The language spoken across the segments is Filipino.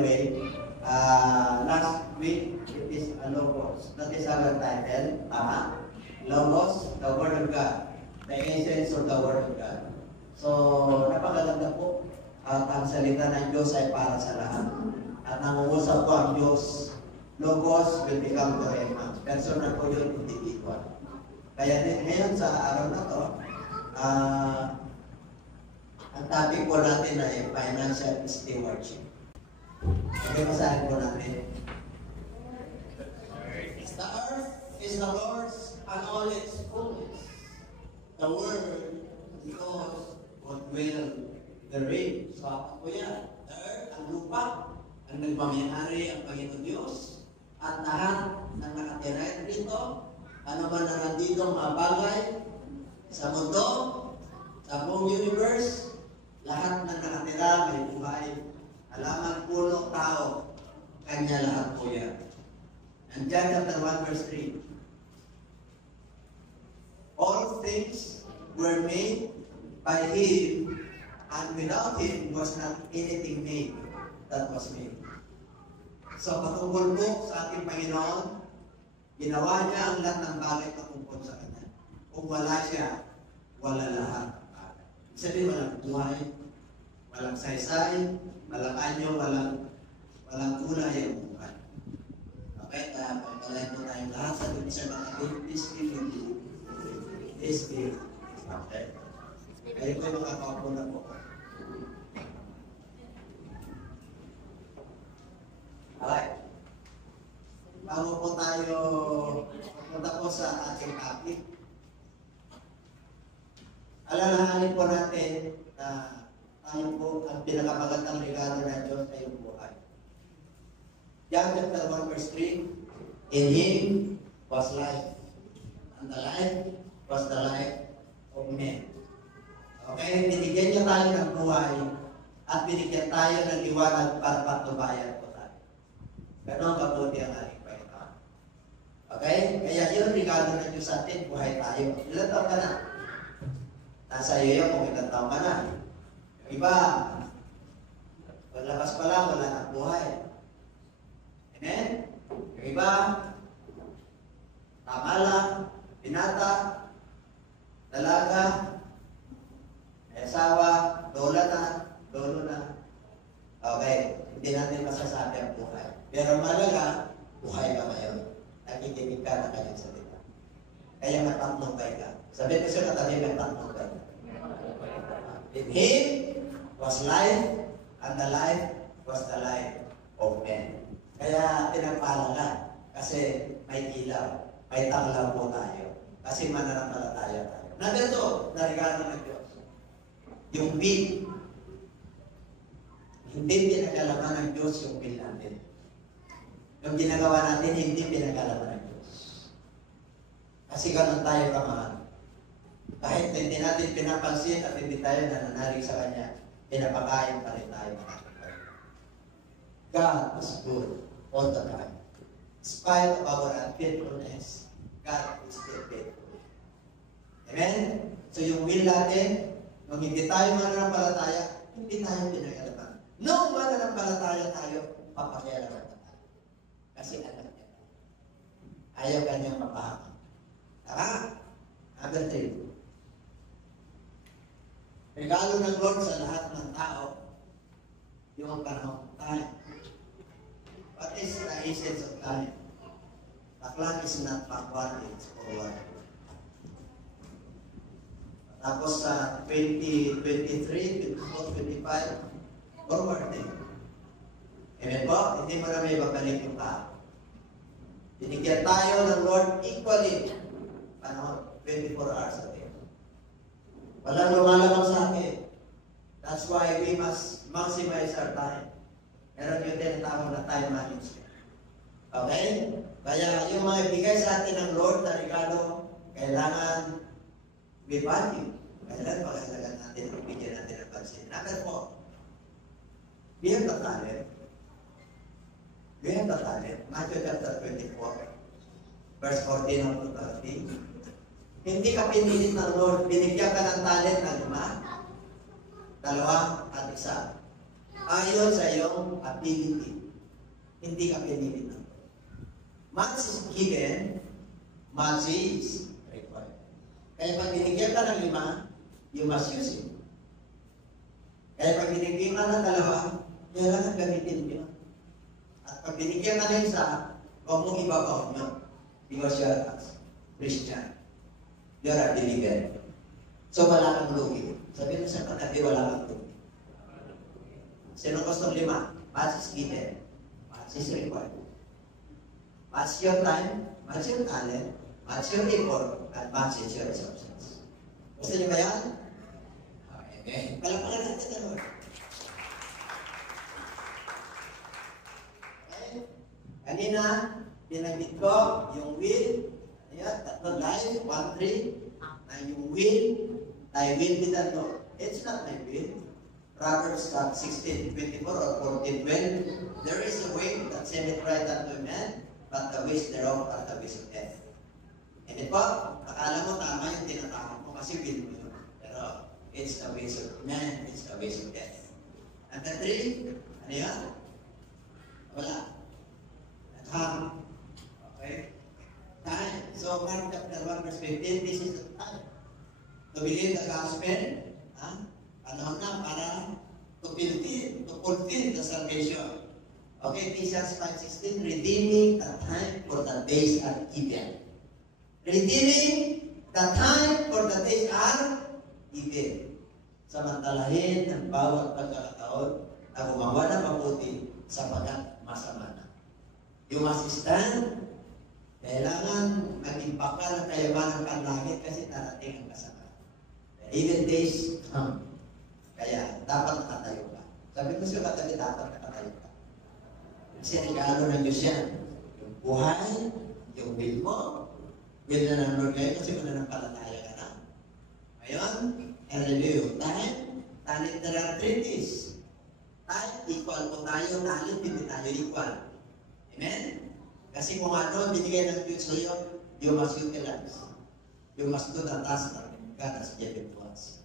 anyway, last week, it is a Logos. That is our title. Tama? Logos, the Word of God. The essence of the Word of God. So, napakaganda po. At ang salita ng Diyos ay para sa lahat. At nangungusap po ang Diyos. Logos will become Rhema. Personal po yun, individual. Kaya ngayon sa araw na to, ang topic po natin ay financial stewardship. Okay, masahin po natin. The earth is the Lord's and all its fullness. The world knows what will the rain. So ako yan. The earth, ang lupa, ang nagmamayari ang Panginoon Diyos, at lahat ng nakatira dito, ano man na nandito mga bagay sa mundo, sa buong universe, lahat ng nakatira may buhay. Alaman, puno, tao, kanya lahat po yan. And John chapter 1 verse 3. All things were made by Him, and without Him was not anything made that was made. So patungkol po sa ating Panginoon, ginawa niya ang lahat ng bagay patungkol sa Kanya. Kung wala siya, wala lahat ng bagay. Sabihin, walang buhay, walang saysay, walang anyo, walang kulay ang buhay. Okay, pagpalain po tayong lahat sa dun sa mga this gift. Okay. Kaya po yung makakaupo na po. Alright. Bago po tayo punta po sa ating topic, alalahanin po natin na tayo po ang pinakamagandang regalo ng Diyos sa iyong buhay. John chapter 1 verse 3, in Him was life, and the life was the life of men. Okay, binigyan niya tayo ng buhay at binigyan tayo ng liwanag para patnubayan po tayo. Ganon kabuti ang ating Panginoon. Okay, kaya yun regalo ng Diyos sa atin, buhay tayo. Ilan taon ka na? Nasa iyo yun kung ilang taon ka na. Yung iba, paglabas pa lang, wala nang buhay. Amen? Yung iba, tama lang, binata, dalaga, may asawa, lolo na. Okay, hindi natin masasabi ang buhay. Pero malaga, buhay ka ngayon. Nakikinig ka na kanyang salita. Kaya matatlongkay ka. Sabi ko siya katabi, matatlongkay ka. In Him was life, and the life was the life of men. Kaya pinagpala ka. Kasi may ilaw. May tanglaw po tayo. Kasi mananampalataya tayo. Nandito, narigalo ng Diyos. Yung bill. Hindi pinagalaman ng Diyos yung bill natin. Yung ginagawa natin, hindi pinagalaman ng Diyos. Kasi ganun tayo kamahal. Kahit hindi natin pinapansin at hindi tayo nananalig sa Kanya, pinapakain pa rin tayo. God is good all the time. In spite of our unfaithfulness, God is still faithful. Amen? So yung will natin, nung hindi tayo mananampalataya, hindi tayo pinagalaman. Nung mananampalataya tayo, papakialaman tayo. Kasi anak niya. Ayaw kanyang mapahamak. Tara? Number 3. Regalo ng Lord sa lahat ng tao, yung panahon ng time. What is the essence of time? The clock is not backward, it's forward. Tapos sa 2023, 24, 25, forward din. Amen po? Hindi mo na may babalik yung tao. Binigyan tayo ng Lord equally. Panahon, 24 hours a day. Walang lumalabang sa akin. That's why we must maximize our time. Meron yung tinatawag na time management. Okay? Kaya yung mga ibigay sa atin ng Lord na regalo, kailangan we value. Kailangan pagkailangan natin, bigyan natin ng pansin. Number 4. We have the talent. We have the talent. Matthew chapter 24, verse 14 to 30. Hindi ka pinilit ng Lord, binigyan ka ng talent na 5, 2, at 1. Ayon sa iyong ability. Hindi ka pinili na. Much is given, much is required. Kaya pag binigyan ka ng 5, you must use it. Kaya pag binigyan ka ng 2, kailangan gamitin mo yun. At pag binigyan ka ng 1, huwag mong ibabaw nyo. Because you are a Christian. You are a believer. So wala kang lugi. Sabihin mo sa katabi, wala kang lugi. Sino gusto 5? Much is given, much is required. Much your time, much your talent, much your effort, and much is your substance. Gusto niyo ba yan? Okay. Palapala natin na Lord. Okay. Kanina, binanggit ko yung will. Ayan, 3 life, 1, 3. Na yung will, thy will be done, Lord. It's not my will. Proverbs 16:24 or 14:12. There is a way that seemeth right unto man, but the ways thereof are the ways of death. Hindi po, akala mo tama yung tinatawag mo kasi will mo yun. Pero it's the ways of man, it's the ways of death. And the 3, ano yan? Wala. At harm. Okay? Time. So, Mark chapter 1 verse 15, this is the time to believe the gospel. Panahon na para to fulfill the salvation. Okay, Ephesians 5:16, redeeming the time for the days are evil. Redeeming the time for the days are evil. Samantalahin ang bawat pagkakataon na gumawa ng mabuti sapagkat masama na. You must stand. Kailangan maging baka ng kayamanan ng langit kasi darating ang kasama. The evil days come. Kaya dapat nakatayo ka. Sabi ko siya katabi, dapat nakatayo ka. Kasi regalo ng Diyos yan. Yung buhay, yung will mo, will na ng Lord kayo kasi mananampalataya ka na. Ngayon, hallelujah, time, talent na lang treaties. Time, equal po tayo, talent, hindi tayo equal. Amen? Kasi kung ano, binigay ng Diyos sa'yo, you must utilize. You must do the task that God has given to us.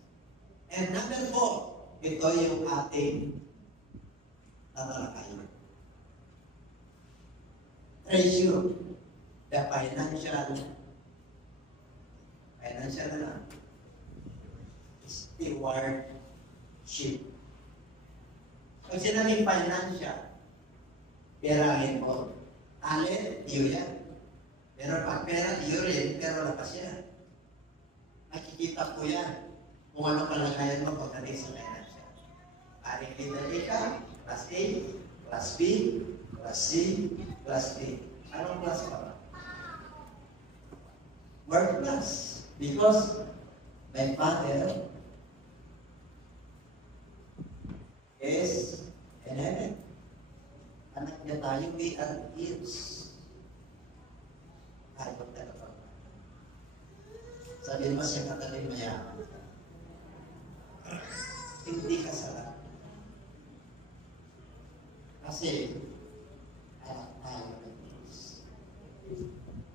And number 4, ito yung ating tatalakayin. Treasure, the financial stewardship. Pag sinabing financial, perahin mo. Talent, iyo yan. Pero pag pera, iyo rin, pero lakas yan. Nakikita ko yan. Kung ano kalagayan mo pagdating sa financial. Aring leader ka, class A, class B, class C, class D. Anong class ka ba? World class. Because my father is in heaven. Anak niya tayo, we are kids. Ayaw talaga. Sabihin mo siya kataling mayaman. Hindi ka sarap. Kasi, anak tayo ng Diyos.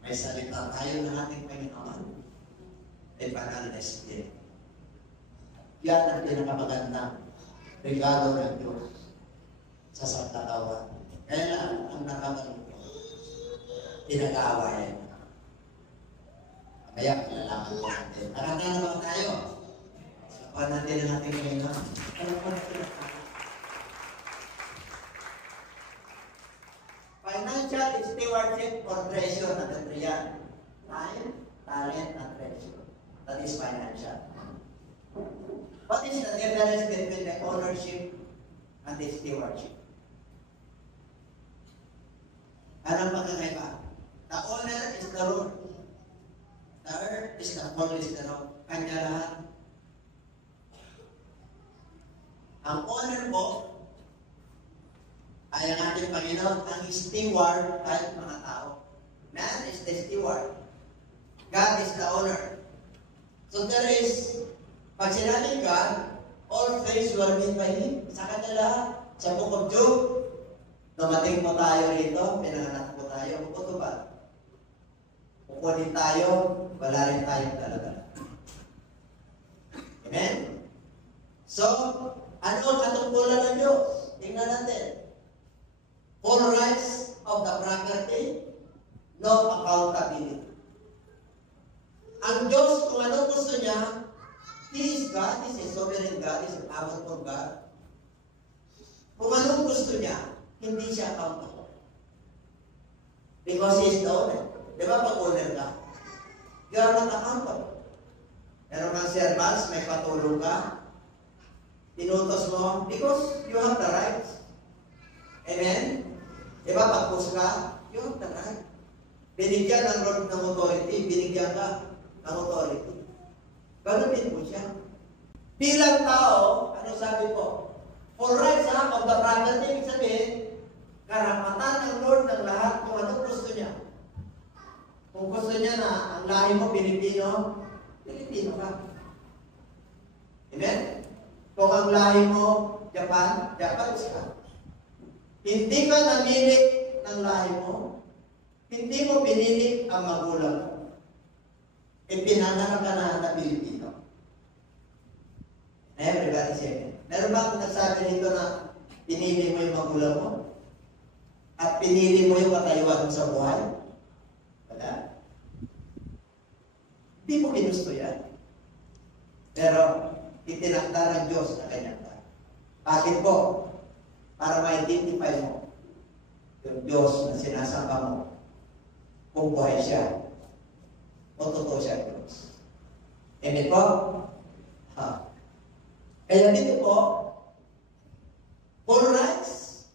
May salita tayo ng ating Panginoon. May pangalas din. Yan ang pinakamagandang regalo ng Diyos sa sangkatauhan. Kaya ang nakakalungkot, pinag-aawayan. Kaya kilalaman ko natin. Nakanta na ba tayo? Sapahan natin ang ating Panginoon. Financial stewardship for treasure na tatriyan. Time, talent, and treasure. That is financial. What is the difference between the ownership and the stewardship? Anong pagkakaiba? The owner is the Lord. The earth is the full is the Lord. Kanya lahat. Ang owner po ay ang ating Panginoon, ang steward ay mga tao. Man is the steward. God is the owner. So there is, pag sinabing God, all things were made by Him. Sa kanya lahat. Sa book of Job, dumating po tayo rito, pinanganak po tayo, ito ba? Kukunin tayo, wala rin tayong talaga. Amen? So, ano ang katungkulan ng Diyos? Tingnan natin. Full rights of the property, no accountability. Ang Diyos, kung ano gusto niya, He is God, He is a sovereign God, He is a powerful God. Kung anong gusto niya, hindi siya accountable. Because He is the owner. Di ba pag owner ka? You are not accountable. Meron kang servants, may patulong ka, tinutos mo, because you have the rights. Amen? Di ba pag push ka, you have the right. Binigyan ng Lord ng authority, binigyan ka ng authority. Ganun din po siya. Bilang tao, ano sabi ko? For rights of the property, ibig sabihin, karapatan ng Lord ng lahat kung ano gusto niya. Kung gusto niya na ang lahi mo, Pilipino, Pilipino ka. Amen? Kung ang lahi mo, Japan, Japanese ka. Hindi ka namili ng lahi mo, hindi mo pinili ang magulang mo. Ipinanganak ka na Pilipino. Everybody say, meron ba kung nagsabi nito na pinili mo yung magulang mo? At pinili mo yung katayuan sa buhay? Wala. Hindi mo ginusto yan. Pero, itinakda ng Diyos na kanyang tayo. Bakit po? Para ma-identify mo yung Diyos na sinasamba mo kung buhay siya o totoo siya Diyos. Amen po? Ha. Kaya dito po, full rights,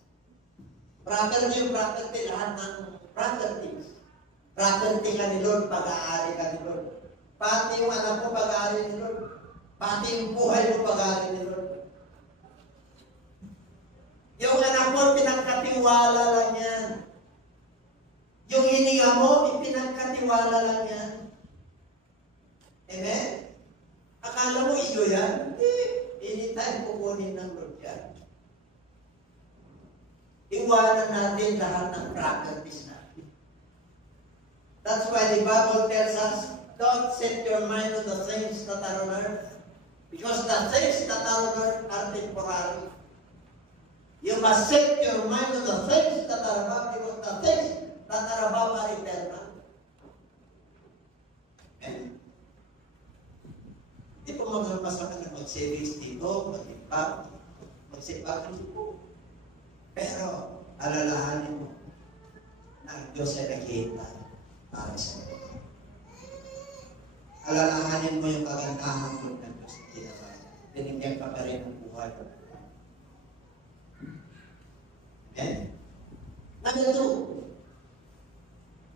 property yung property, lahat ng properties. Property ka ni Lord, pag-aari ka ni Lord. Pati yung anak mo, pag-aari ni Lord. Pati yung buhay mo, pag-aari ni Lord. Yung anak mo, pinagkatiwala lang yan. Yung hininga mo, pinagkatiwala lang yan. Amen? Akala mo iyo yan? Hindi. Anytime kukunin ng Lord yan. Iwanan natin lahat ng properties natin. That's why the Bible tells us, don't set your mind on the things that are on earth. Because the things that are on earth are temporary. You must set your mind on the things that are above, because the things that are above are eternal. Amen? Hindi po magmasakan na mag-savings dito, mag-sipag dito. Pero, alalahanin mo na ang Diyos ay nakita para sa iyo. Alalahanin mo yung kagandahan mo ng Diyos na kinakaya. Binigyan ka pa rin ng buhay. Amen? Number 2,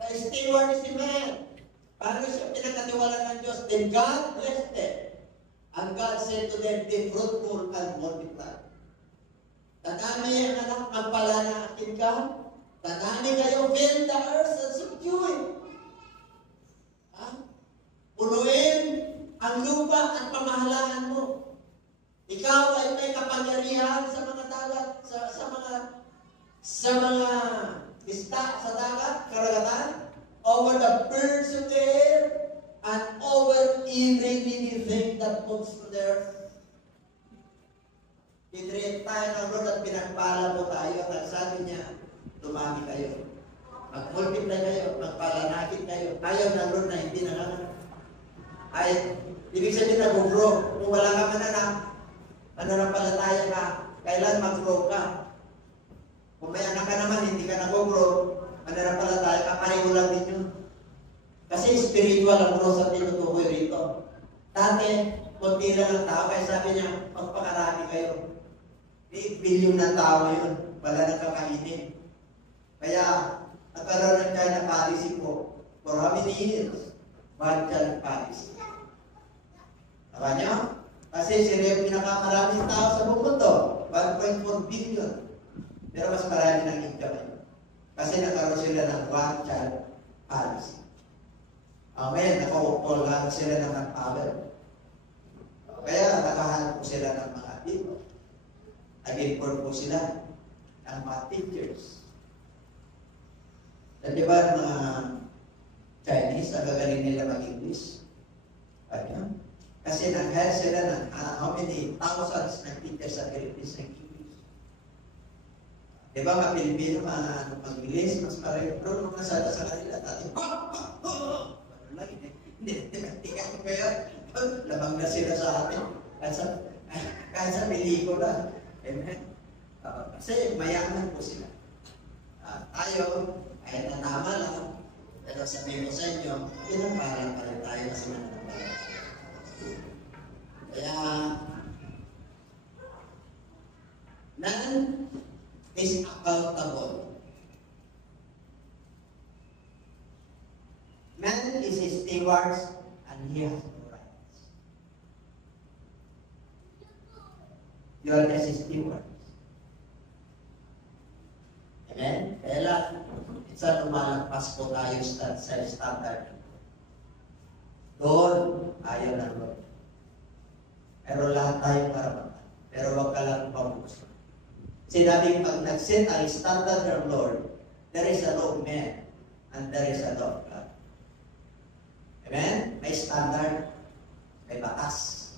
the steward is the man. Paano siya pinakatiwala ng Diyos? Then God blessed them. And God said to them, be fruitful and multiply. Tanami ang anak, magpala na akin ka. Tanami kayo, fill the earth and subdue it. Punuin ang lupa at pamahalaan mo. Ikaw ay may kapangyarihan sa mga dagat, sa mga isda sa dagat, karagatan, over the birds of the air, and over every living thing that moves through the earth. Itreat tayo ng Lord at pinagpala mo tayo at sabi niya, dumami kayo. Mag-multiply kayo, magpalanakit kayo. Ayaw ng Lord na hindi nanganganak. Ay, ibig sabihin nag-grow. Kung wala ka mananak, mananampalataya ka, kailan mag-grow ka? Kung may anak ka naman, hindi ka nag-grow, mananampalataya ka, pareho lang din yun. Kasi spiritual ang growth sa tinutukoy rito. Dati, konti lang ang tao, kaya sabi niya, magpakarami kayo. 8 billion na tao yun, wala nang kakainin. Kaya, nagkaroon ng China policy po, for how many years? One child policy. Tama niyo? Kasi sila yung pinakamaraming tao sa buong mundo, 1.4 billion. Pero mas marami ng India ngayon. Kasi nagkaroon sila ng one child policy. Amen, nakaupulan sila ng manpower. Kaya nakahanap po sila ng mga dito. Nag-import po sila ng mga teachers. Di ba mga Chinese, nagagaling nila mag-English? Kasi nag-hire sila ng how many thousands ng teachers sa Philippines ng English. Di ba mga Pilipino, mag-bilis, mas pareho. Pero nung nasada sa kanila, dati, ano lang, hindi, tingnan ko kayo. Lamang na sila sa atin. Kahit sa pelikula. Amen? Kasi mayaman po sila. Tayo, kahit na tama lang, pero sabihin ko sa inyo, pinaparang pa rin tayo kasi mananampalataya. Kaya, none is accountable. Man is his steward and he has no rights. You are his steward. Amen? Kaya lang, isa lumalagpas po tayo sa standard. Doon, ayaw ng Lord. Pero lahat tayong karapatan. Pero wag ka lang pabuso. Sinabing pag nag-set ang standard ng Lord, there is a law of man and there is a law of God. Amen? May standard, may batas.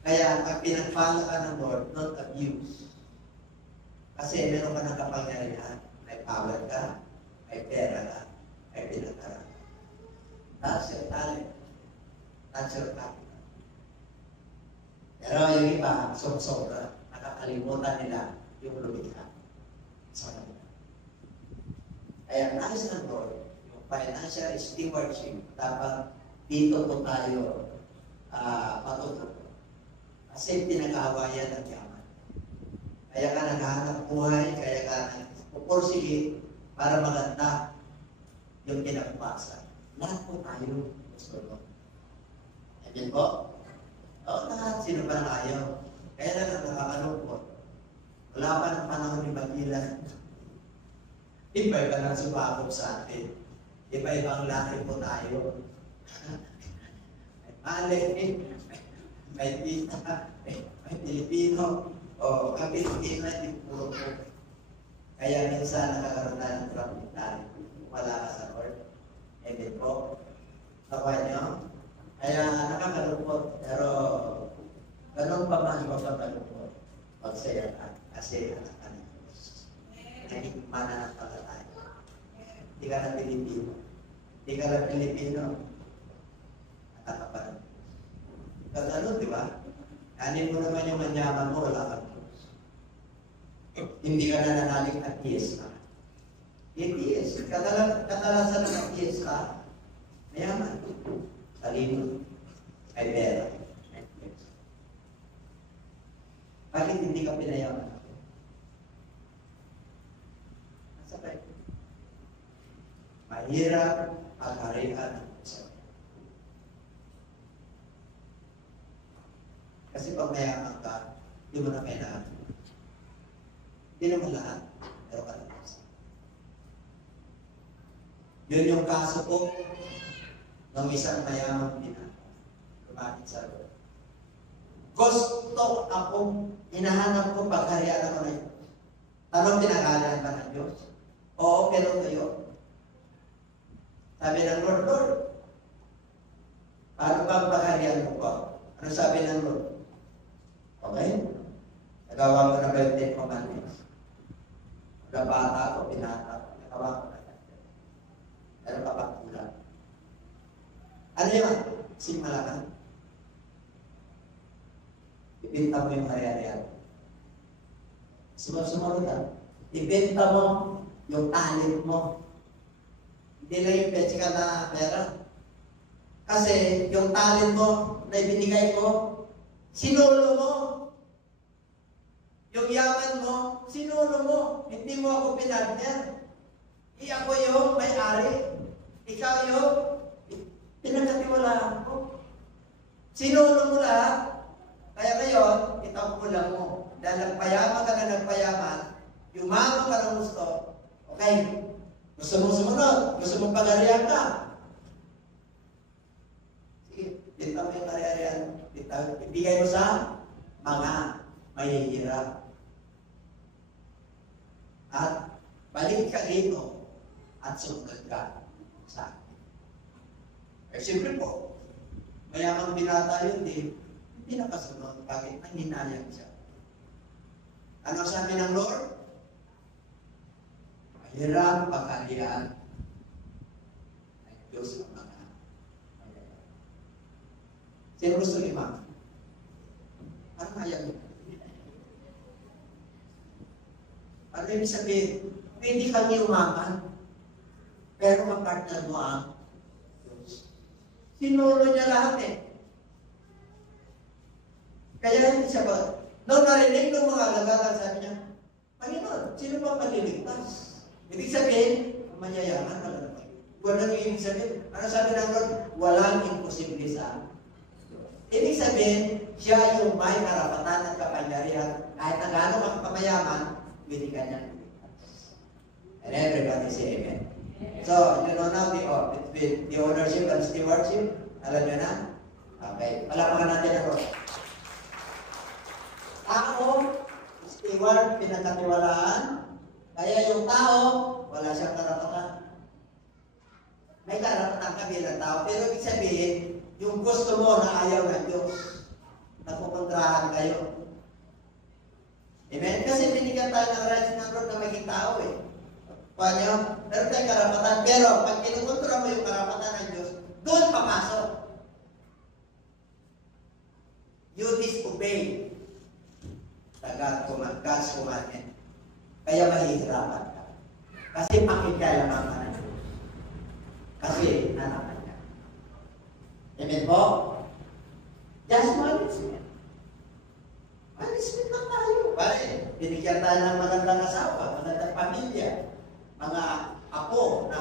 Kaya pag pinagpala ka ng Lord, not abuse. Kasi meron ka ng kapangyarihan. May power ka, may pera ka, may pinagkaran. That's your talent. That's your capital. Pero yung iba, sobra, nakakalimutan nila yung lumikha sa kanila. Kaya nais ng Lord, yung financial stewardship, dapat dito po tayo matututo. Kasi pinag-aawayan ng yaman. Kaya ka naghahanap buhay, kaya ka nagpupursige para maganda yung kinapasa. Lahat po tayo gusto mo. Amen po? Oo, lahat. Sino pa nang ayaw? Kaya lang nakakalungkot. Wala pa ng panahon ni Bagila. Iba-iba lang sumabog sa atin. Iba-ibang laki po tayo. May Mali, may Tita, may Pilipino, o ang Pilipino ay puro po. Kaya minsan nakakaroon na ng traffic tayo. Wala ka sa Lord. Amen po. Tawa niyo? Kaya nakakalungkot. Pero ganun pa man magpakalungkot. Magsaya ka. Kasi anak ka ng Diyos. Naging mananampalataya. Hindi ka na Pilipino. Hindi ka na Pilipino. Anak ka pa ng Diyos. Ganun, di ba? Anin mo naman yung manyaman mo, wala kang Diyos. Hindi ka na nanaling atheist ka. Atheist. Kadalasan ng atheist ka, mayaman. Talino. Ay pera. Bakit hindi ka pinayaman? Masakay. Mahirap pag-harian ng Diyos. Kasi pag mayaman ka, hindi mo na kailangan. Hindi naman lahat, pero kadalasan. Yun yung kaso ko ng isang mayamang binata. Lumapit sa Lord. Gusto akong hinahanap ko pagkariyan ako na yun. Tanong, pinag-aaralan ba ng Diyos? Oo, pero kayo. Sabi ng Lord, Lord, paano bang pagkariyan mo ko? Ano sabi ng Lord? Okay? Nagawa ko na ba yung 10 commandments? Nagabata ko, binata ko. Nagawa ko na yan. Pero kapag kulang. Ano yun? Simula ka. Ibenta mo yung hari-harian. Sumunod ka. Ibenta mo yung talent mo. Hindi lang yung petsika na pera. Kasi yung talent mo na ibinigay ko, sinulo mo. Yung yaman mo, sinulo mo. Hindi mo ako pinartner. Ako yung may-ari. Ikaw yung pinagkatiwalaan ko. Sinulo mo lahat. Kaya ngayon, itang kulang mo. Dahil nagpayaman ka na nagpayaman, yumaman ka ng gusto, okay, gusto mo sumunod, gusto mong pag-arihan ka. Sige, bitaw mo yung pag-arihan. Ibigay mo sa mga mahihirap. At balik ka dito at sumunod ka sa akin. Eh, siyempre po, mayamang binata yun, hindi nakasunod. Bakit? Nanghinayang siya. Ano sabi ng Lord? Hirap pagkalian ng Diyos ang mga mayayaman. Sino gusto lima? Parang ayaw. Ano yung sabihin? Hindi kami umaman, pero mapartner mo ang Diyos. Sinulo niya lahat eh. Kaya hindi siya ba? Nung narinig ng mga alagad, sabi niya, Panginoon, sino ba maliligtas? Ibig sabihin, mayayaman, wala naman. Walang ibig sabihin. Ano sabi ng Lord? Walang imposible sa Diyos. Ibig sabihin, siya yung may karapatan at kapangyarihan. Kahit na gano'ng makapamayaman, pwede ka niya. And everybody say amen. So, you know now the ownership and stewardship. Alam nyo na? Okay. Palapakan natin ako. Tao, steward, pinagkatiwalaan. Kaya yung tao, wala siyang karapatan. May karapatan ka bilang tao. Pero ibig sabihin, yung gusto mo na ayaw ng Diyos, napupuntrahan kayo. Amen? Kasi binigyan tayo ng rights ng Lord na maging tao eh. Paano? Meron tayong karapatan. Pero pag kinukontra mo yung karapatan ng Diyos, doon papasok. You disobey God's commandment. Kaya mahihirapan ka. Kasi pakikailangan ka ng Diyos. Kasi nanaman ka. Amen po? Just management. Management lang tayo. Pare, binigyan tayo ng magandang asawa, magandang pamilya, mga apo na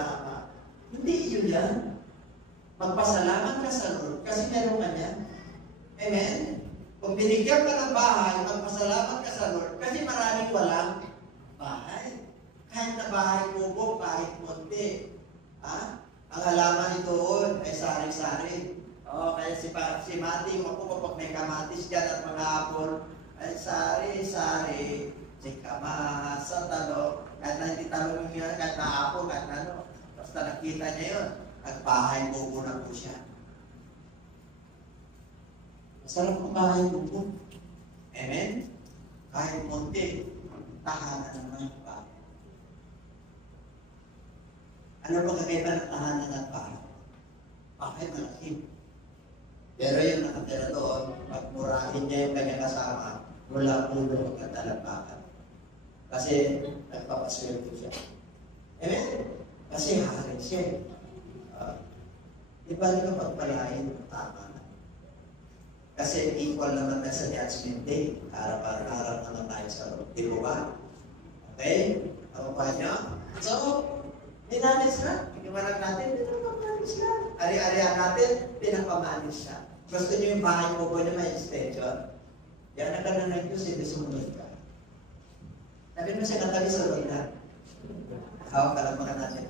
hindi yun yan. Magpasalamat ka sa Lord kasi meron ka niya. Amen? Kung binigyan ka ng bahay, magpasalamat ka sa Lord kasi maraming walang bahay. Kahit na bahay kubo, kahit munti. Ha? Ang halaman doon ay sari-sari. Kaya si Mati, yung ako kapag may kamatis dyan at mga apple, ay sari-sari. Si kamatis sa talo. Kahit na hindi talo niya, kahit na apple, kahit na ano. Basta nakita niya yun. Nagbahay kubo na po siya. Masarap ang bahay kubo. Amen? Kahit munti, tahanan naman yung bahay. Ano ba kakaiba ng tahanan ng bahay? Bahay malaki. Pero yung nakatira doon, pagmurahin niya yung kanyang kasama, wala pulo magkatalampakan. Kasi nagpapaswerte siya. Amen? Kasi hari siya. Iba rin ang pagpalain ng tama. Kasi equal naman na sa judgment day. Harap-harap naman tayo sa loob. Di ba? Okay? Ako pa niya? So, dinalis na. Piniwanan natin, pinapamanis na. Ari-arihan natin, pinapamanis siya. Gusto niyo yung bahay mo na may extension? Yan na ka na ng Diyos, hindi sumunod ka. Sabi mo siya katabi sa loob na. Hawak ka lang mga natin.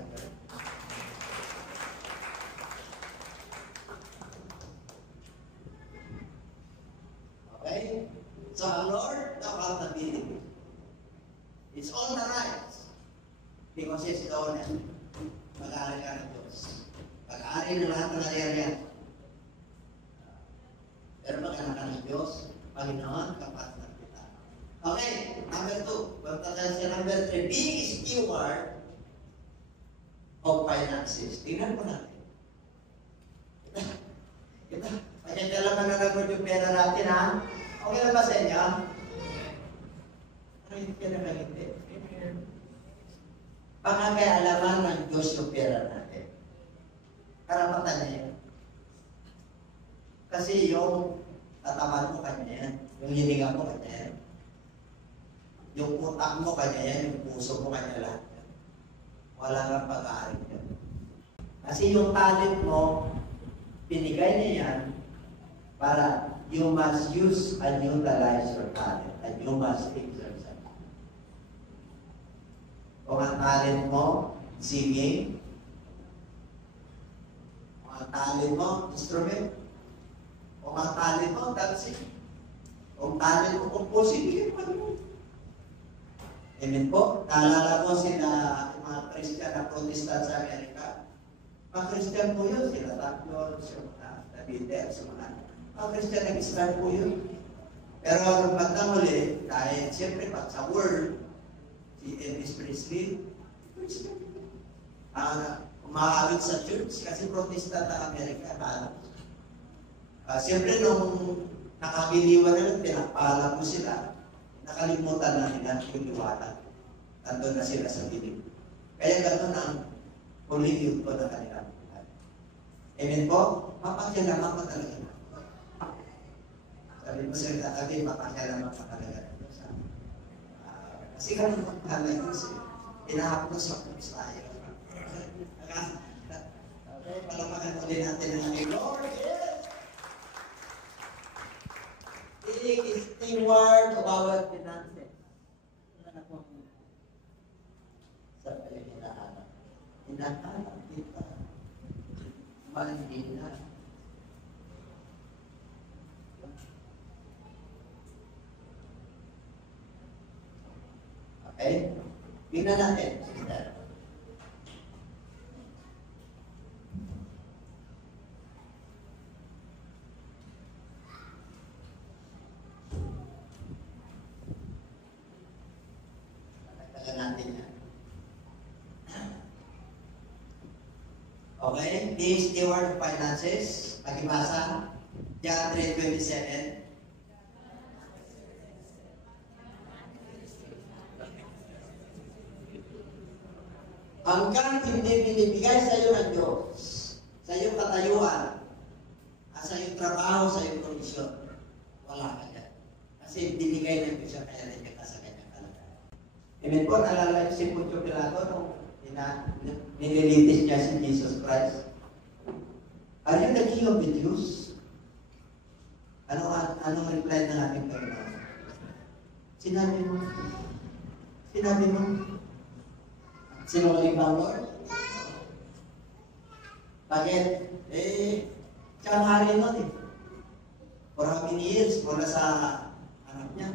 Okay? So, ang Lord, accountability. It's all the rights. Because He's the owner. Mag-aari ka ng Diyos. Mag-aari ng lahat ng nangyarihan. Pero mag-anak ka ng Diyos, Panginoon, kapatid kita. Okay, number 2. Punta tayo sa number 3. Being a steward of finances. Tingnan po natin. Kita, pagkakalaman na nagod yung pera natin, ha? Okay na ba sa inyo? Ano yung pera na hindi? Pagkakalaman ng Diyos yung pera natin. Karapatan niya yun. Kasi yung tataman mo kanya yan. Yung hininga mo kanya yan. Yung utak mo kanya yan. Yung puso mo kanya lahat yan. Wala kang pag-aaring yan. Kasi yung talent mo, pinigay niya yan para you must use and utilize your talent and you must exercise. Kung ang talent mo, singing, kung ang talent mo, instrument, kung ang talent mo, dancing, kung talent mo, composing, bigyan pa mo. Amen po? Naalala ko sila, yung mga Christian na Protestant sa Amerika. Mga Christian po yun, sila Tapio, sila mga Davider, sila mga Christian nag-Israel po yun. Pero nung bandang huli, dahil siyempre pag sa world, si Elvis Presley, Umaawit sa church kasi protestant ang Amerika. Siyempre, nung nakagiliwan na lang, pinakpala mo sila, nakalimutan na nila yung liwanag. Nandun na sila sa bilib. Kaya gano'n ang pulitid ko na kanila. Amen po? Mapakialaman ko talaga. Sabi mo sila, sabi, mapakialaman ka talaga. Kasi ganun ang halay ko siya. Inahapos ako sa tayo. Palamakan ulit natin ang aming Lord. Yes! It is steward of our finances. Sa kaya hinahanap. Hinahanap kita. Malina. Okay? Tingnan natin, sister. Nakatagal natin yan. Okay? Be steward of finances. Pagibasa. John 3:27. Hanggang hindi binibigay sa iyo ng Diyos, sa iyong katayuan, at sa iyong trabaho, sa iyong kondisyon, wala ka dyan. Kasi binigay ng Diyos kaya nandiyan ka sa kanyang kalagayan. Amen po, naalala niyo si Poncio Pilato nung nililitis niya si Jesus Christ. Are you the king of the Jews? Anong reply ng ating Panginoon? Sinabi mo, sinungaling ba, Lord? Bakit? Siya ang hari nun eh. For how many years? Mula sa anak niya.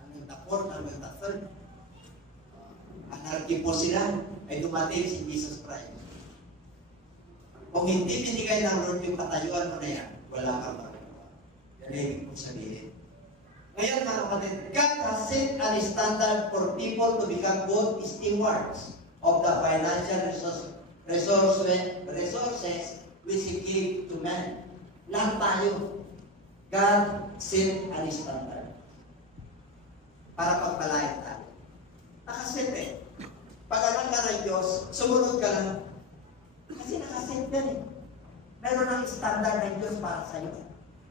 Hanggang tapon, hanggang tapon. Anarchy po sila. Ay dumating si Jesus Christ. Kung hindi binigay ng Lord yung katayuan mo na yan, wala kang magagawa. Yan ay ibig kong sabihin. Ngayon, mga kapatid, God has set a standard for people to become good stewards of the financial resources which He gave to man. Lahat tayo. God set a standard para pagpalain tayo. Nakaset eh. Pag anak ka ng Diyos, sumunod ka lang. Kasi nakaset yan eh. Meron ng standard ng Diyos para sa iyo.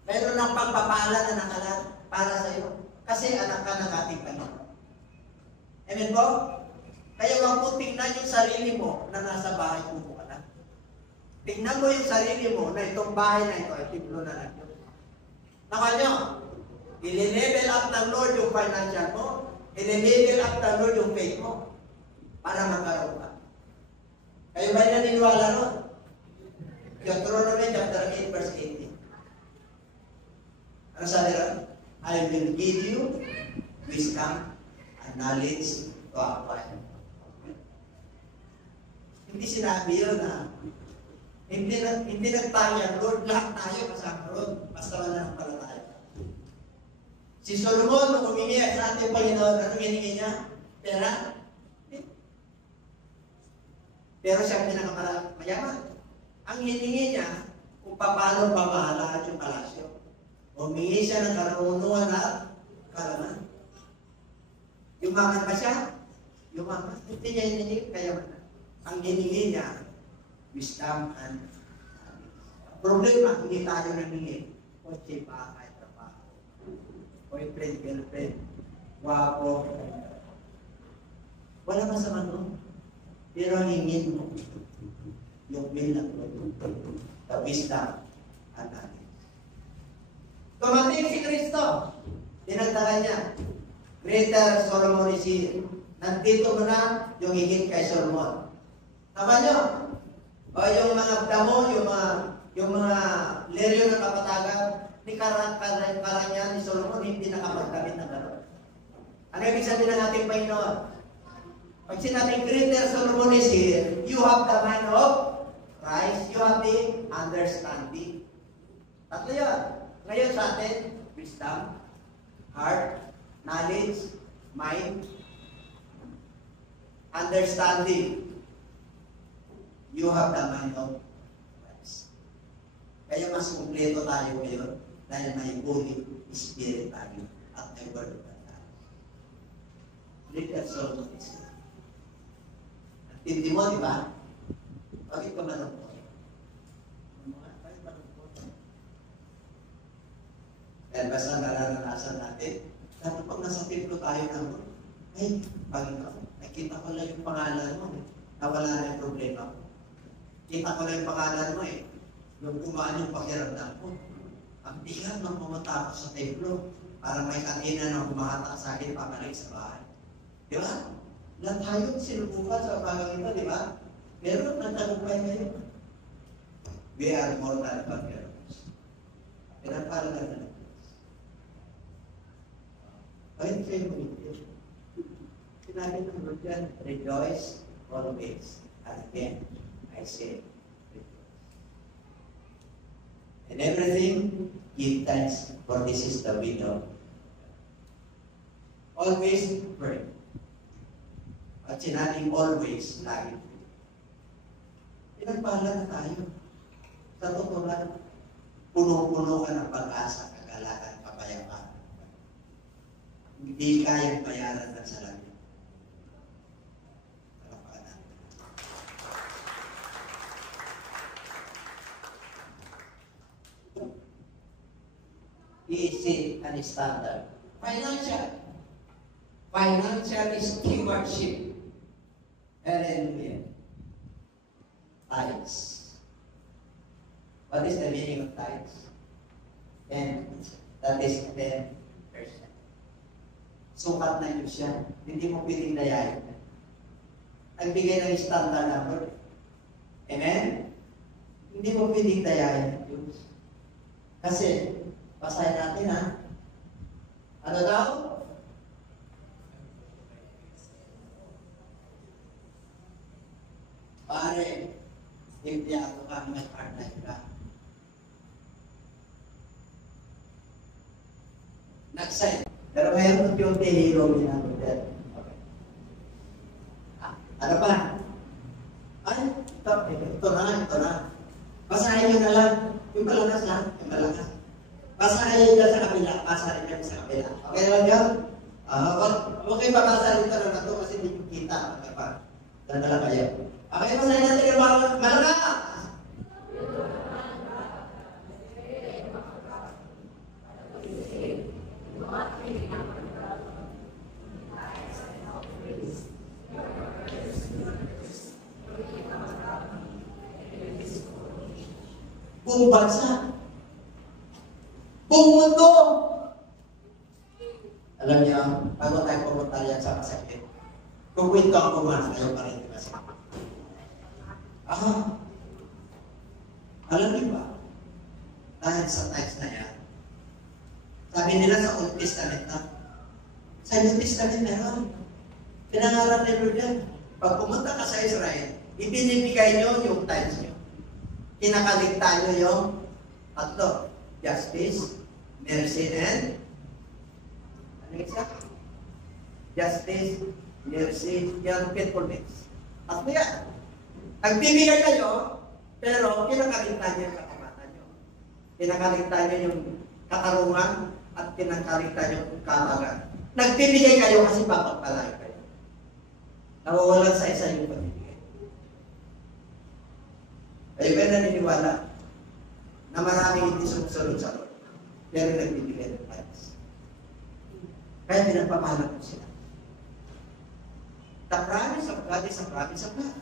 Meron ng pagpapala na nakalat para sa iyo. Kasi anak ka ng ating Panginoon. Amen po? Kaya wag mo tingnan yung sarili mo na nasa bahay mo ka na. Tingnan mo yung sarili mo na itong bahay na ito ay templo na ng Diyos. Nakuha nyo? I-level up ng Lord yung financial mo. I-level up ng Lord yung faith mo. Para magkaroon ka. Kayo ba naniniwala nun? Deuteronomy chapter 8 verse 18. Ano sabi ron? I will give you wisdom and knowledge to acquire. Hindi sinabi yun na hindi nagtayang Lord, lahat tayo kasama ron. Basta wala ng palataya. Si Solomon, nung humingi sa ating Panginoon, anong hiningi niya? Pera? Pero siya ang pinakamayaman. Ang hiningi niya, kung paano pamahalaan yung palasyo. Humingi siya ng karunungan at kalaman. Yumaman ba siya? Yumaman. Hindi niya hiningi, kayaman. Ang hiningi niya, wisdom and problema, hindi tayo nangingi. Kotse, bahay, trabaho. Boyfriend, girlfriend, wapo. Wala masama nun. Pero ang hingin mo, yung bilang mo, the wisdom and knowledge. Tumating si Kristo, dinagdagan niya, greater Solomon is here. Nandito mo na yung higit kay Solomon. Tama nyo? O yung mga damo, yung mga leryo ng kapatagan, ni Karanya ni Solomon, hindi nakapagkabit ng gano'n. Ano ibig sabihin ng ating Panginoon? Pag sinabing greater Solomon is here, you have the mind of Christ, you have the understanding. Tatlo yun. Ngayon sa atin, wisdom, heart, knowledge, mind, understanding. you have the mind of Christ. Kaya mas kumpleto tayo ngayon dahil may Holy Spirit tayo at may Word of God tayo. Read that Psalm 26. Tindi mo, di ba? Bakit ka malungkot? Bakit malungkot? Dahil basta nararanasan natin, dapat pag nasa templo tayo ng ay, Panginoon, nakita ko lang yung pangalan mo, nawala na yung problema ko. Kita ko lang yung pangalan mo nung gumaan yung pakiramdam ko. Ang bigat ng pumunta ako sa templo, para may kanina na humahatak sa akin, pabalik sa bahay. Di ba? Lahat tayo sinubukan sa umagang ito, di ba? Pero nagtagumpay ngayon. We are more than conquerors. Pinagpalagan na. Ayun kayo mo ito. Sinabi ng Lord yan, rejoice always. And again, I say, rejoice. And everything, give thanks, for this is the will of God. Always pray. At sinabing always, lagi. Pinagpala na tayo. Sa totoo lang, puno-puno ka ng pag-asa, kagalakan, kapayapaan. Hindi kayang bayaran ng salamin. Easy and standard. Financial stewardship. Hallelujah. Tithes. What is the meaning of tithes? And that is 10%. Sukat na yun siya. Hindi mo pwedeng dayayin. Nagbigay ng standard number. Amen? Hindi mo pwedeng dayayin. Kasi, basahin natin ha. Ano daw? Pare, hindi ako kami may part-time ka. Nag-sign. Pero mayroon yung hero ginagawa. Okay. Ano pa? Ay, ito na. Basahin nyo na lang. Yung malakas lang. Basahin nyo dyan sa kabila. Basahin nyo sa kabila. Okay lang yun? Okay, babasahin ito na ito kasi hindi kita. Okay pa. Dala lang kayo. Okay, basahin natin yung malakas. Buong bansa. Buong mundo. Alam niyo, bago tayo pumunta yan sa masakit, kukwento ang kumana kayo pa rin di masakit. Alam niyo ba? Dahil sa text na yan, sabi nila sa Old Testament na, sa New Testament meron. Pinangarap ni Lord yan. Pag pumunta ka sa Israel, ibinibigay nyo yung tithes nyo. Kinakaligtaan nyo yung tatlo. Justice, mercy, and ano isa? Justice, mercy, and faithfulness. Tatlo yan. Nagbibigay kayo, pero kinakaligtaan nyo yung katamatan nyo. Kinakaligtaan nyo yung katarungan at kinakaligtaan nyo yung kalagan. Nagbibigay kayo kasi papagpalayo kayo. Nawawalan sa isa yung pagbibigay. Kayo ba naniniwala na maraming hindi sumusunod sa Lord, pero nagbibigay ng tithes? Kaya pinagpapahala ko sila. The promise of God is a promise of God.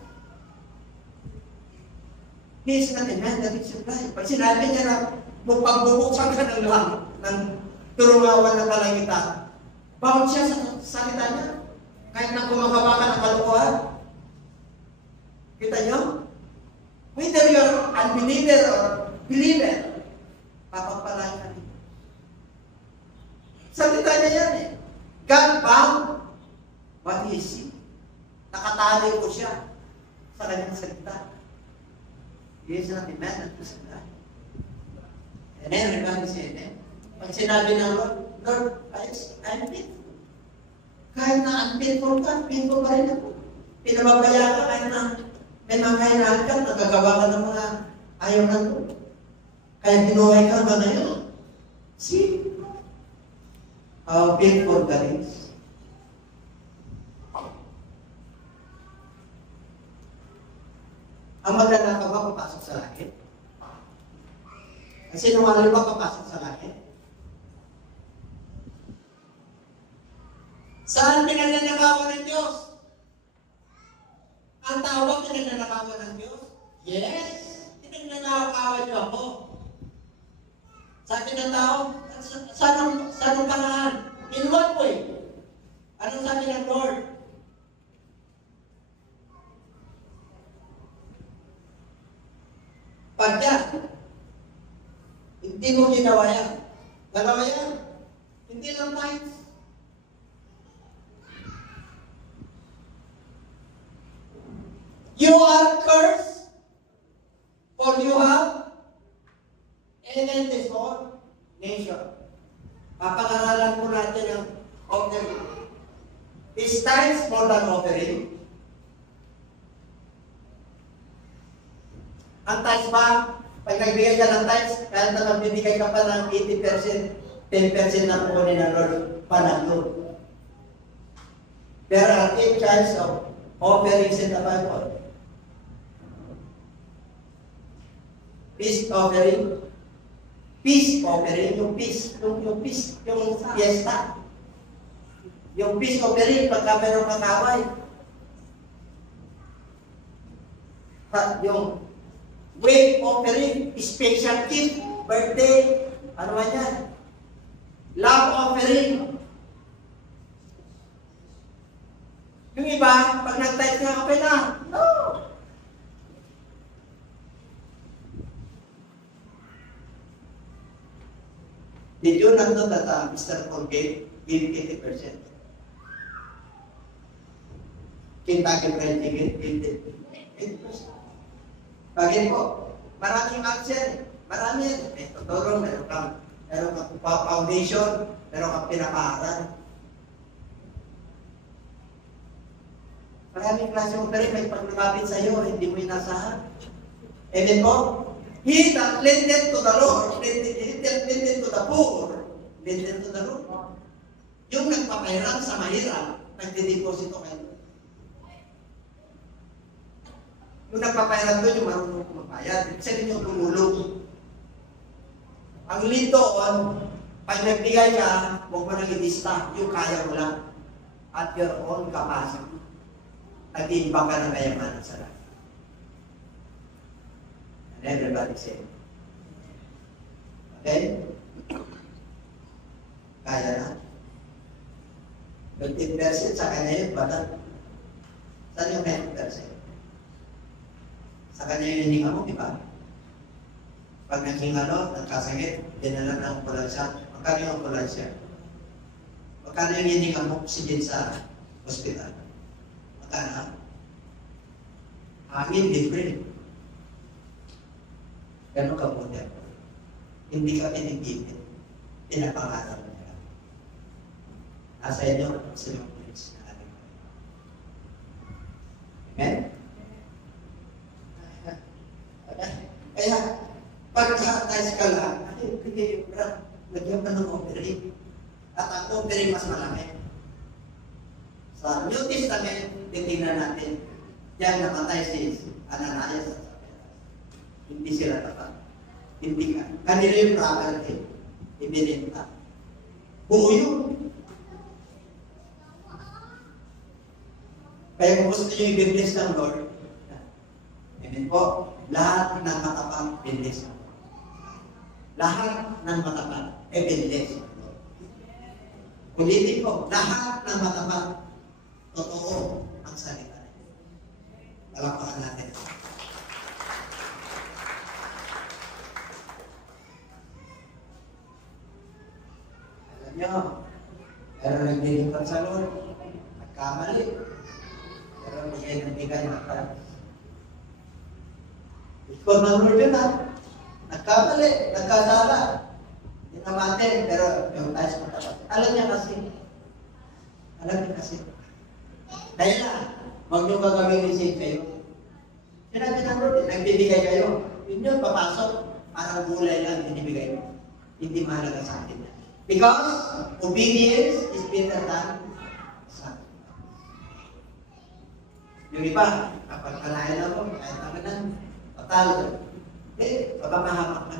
He is not a man that he should lie. Pag sinabi niya na pagbubuksan ka ng turungawan ng kalangitan, bawat siya sa salita niya. Kahit na gumagawa ka ng kalukuhan. Kita niyo? Whether you're unbeliever or believer, papagpalain ka rin. Salita niya yan eh. God bound what he is. Nakatali ko siya sa kanyang salita. He is not a man that does not lie. And everybody said that. Pag sinabi ng Lord, Lord, I'm faithful. Kahit na unfaithful ka, faithful pa rin ako. Pinababaya ka kahit na Eh, makainaan ka, nagkagawa ka ng mga ayaw na ito. Kaya binuhay ka ba ngayon? See? How painful that is. Ang magnanakaw ba papasok sa langit? Ang sinungaling ba papasok sa langit? Saan pinagnanakawan ng Diyos? Ang tao ba pinagnanakawan ng Diyos? Yes! Pinagnanakawan niyo ako. Sabi ng tao, saan ang paraan? In what way? Anong sabi ng Lord? Padya. Hindi mo ginawa yan. Ganawa yan. Hindi lang times. You are cursed, for you have ended this whole nation. Papangaralan po natin ang offering. Is tithes more than offering? Ang tithes ba, pag nagbigay ka ng tithes, kahit na magbibigay ka pa ng 80%, 10% na kukunin ng Lord, panalo. There are 8 types of offerings in the Bible. Peace offering, yung peace, yung fiesta. Yung peace offering, pagka mayroong kakaway. Yung wave offering, special gift, birthday, ano man yan? Love offering. Yung iba, pag nag-type na, okay na. No! Did you not know that Mr. Paul gave 80%? Kentucky Fried Chicken, 80%. Bakit po? Maraming answer. Marami yan. May tutulong, meron kang foundation, meron kang pinapaaral. Maraming klase mo, pero may paglumapit sa iyo, hindi mo inasahan. And then po, he that lendeth to the Lord, lendeth to the poor, lendeth to the Lord. Yung nagpapahiram sa mahirap, nagdideposito kayo. Yung nagpapahiram doon, yung marunong kumapayad. Isa din yung tumulong. Ang lito, pag nagbigay ka, huwag mo nang ilista, yung kaya mo lang. At your own capacity. Nag-iimbang ka ng kayamanan sa lahat. And everybody say, okay? Kaya na. 15% sa kanya yun, batat. Saan yung 20%? Sa kanya yung hininga mo, di ba? Pag naging nagkasakit, dinala ng ambulansya. Magkano yung ambulansya? Magkano yung hininga mo oxygen sa hospital? Magkano? Hangin, libre. Gano'n ka po niya. Hindi ka pinigipit. Pinapangarap niya. Nasa inyo, sa mga pulis na ating. Amen? Kaya, pagka-attach ka lang, lagyan ka ng offering. At ang offering mas malaki. Sa New Testament, titingnan natin, yan namatay si Ananias at Sapphira. Hindi sila tapat. Hindi ka. Kanila yung property. Ibinenta. Buo yun. Kaya kung gusto nyo i-bless ng Lord, amen po, lahat ng matapang, bless ng Lord. Lahat ng matapang, bless ng Lord. Ulitin ko, lahat ng matapang, totoo ang salita. Palakpakan natin. Alam nyo, pero naglilingkod sa Lord, nagkamali. Pero bigay ng bigay ng kalas. Ikot ng Lord yun nagkamali, nagkasala. Hindi naman pero yung tayo sa matapat. Alam niya kasi. Dahil na, huwag nyo gagawin receive kayo. Sinabi ng Lord, nagbibigay kayo. Yun yung papasok, parang gulay lang binibigay mo. Hindi mahalaga sa atin. Because obedience is better than sacrifice. Yung iba, kapag kalahin ako, kahit ako na, patalo. Pagpamahamak ka.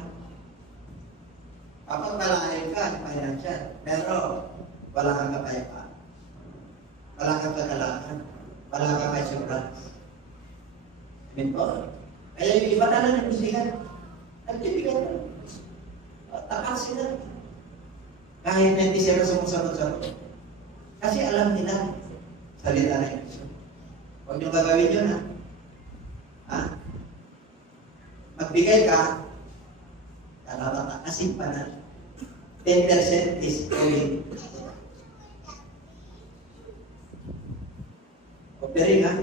Kapag kalahin ka, financial. Pero, wala kang kapayapaan. Wala kang kagalakan. Wala kang assurance. Amen po? Kaya yung iba na lang nagbibigan. Nagbibigay na. Tapat sila. Kahit hindi sila sumusunod-sunod. Kasi alam nila, salita na yun. Huwag niyong gagawin yun, ha? Ha? Magbigay ka, dapat asin pa na. 10% is going. Offering, ha?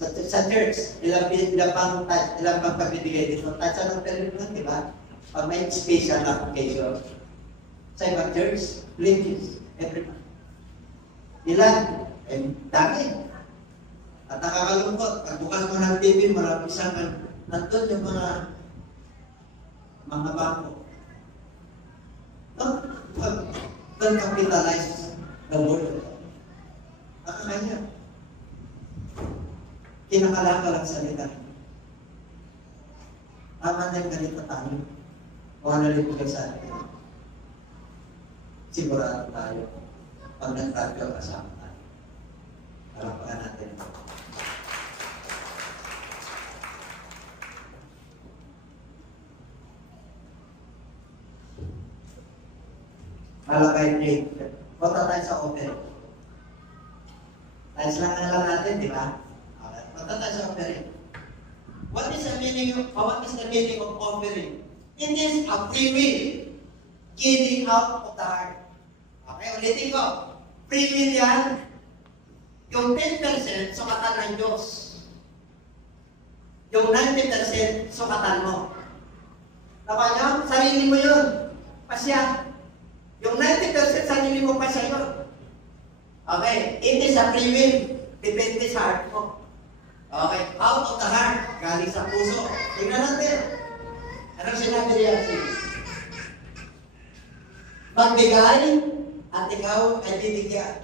Sa church, ilang pang pagbibigay dito. Touch ang offering lang, di ba? Pag may special application, sa ibang church, pledges, every month. Ilan? Dami. At nakakalungkot, pag bukas mo ng TV, marami isang nandun yung mga bangko. Don't capitalize the word. Nakakanya. Kinakalaka lang salita. Tama na yung ganito tayo. Kung ano rin po sa atin. Sigurado tayo. Pag nag-radio, kasama tayo. Palapakan natin. Malakay break. Punta tayo sa offering. Tayo lang natin, di ba? Punta tayo sa offering. What is the meaning of offering? It is a free will, giving out of the heart. Okay, ulitin ko. Free will yan. Yung 10%, sukatan ng Diyos. Yung 90%, sukatan mo. Tama nyo? Sarili mo yun. Pasya. Yung 90%, sarili mo pasya yun. Okay, it is a free will. Depende sa heart mo. Okay, out of the heart. Galing sa puso. Tingnan natin. Anong sinabi niya? Magbigay at ikaw ay bibigyan.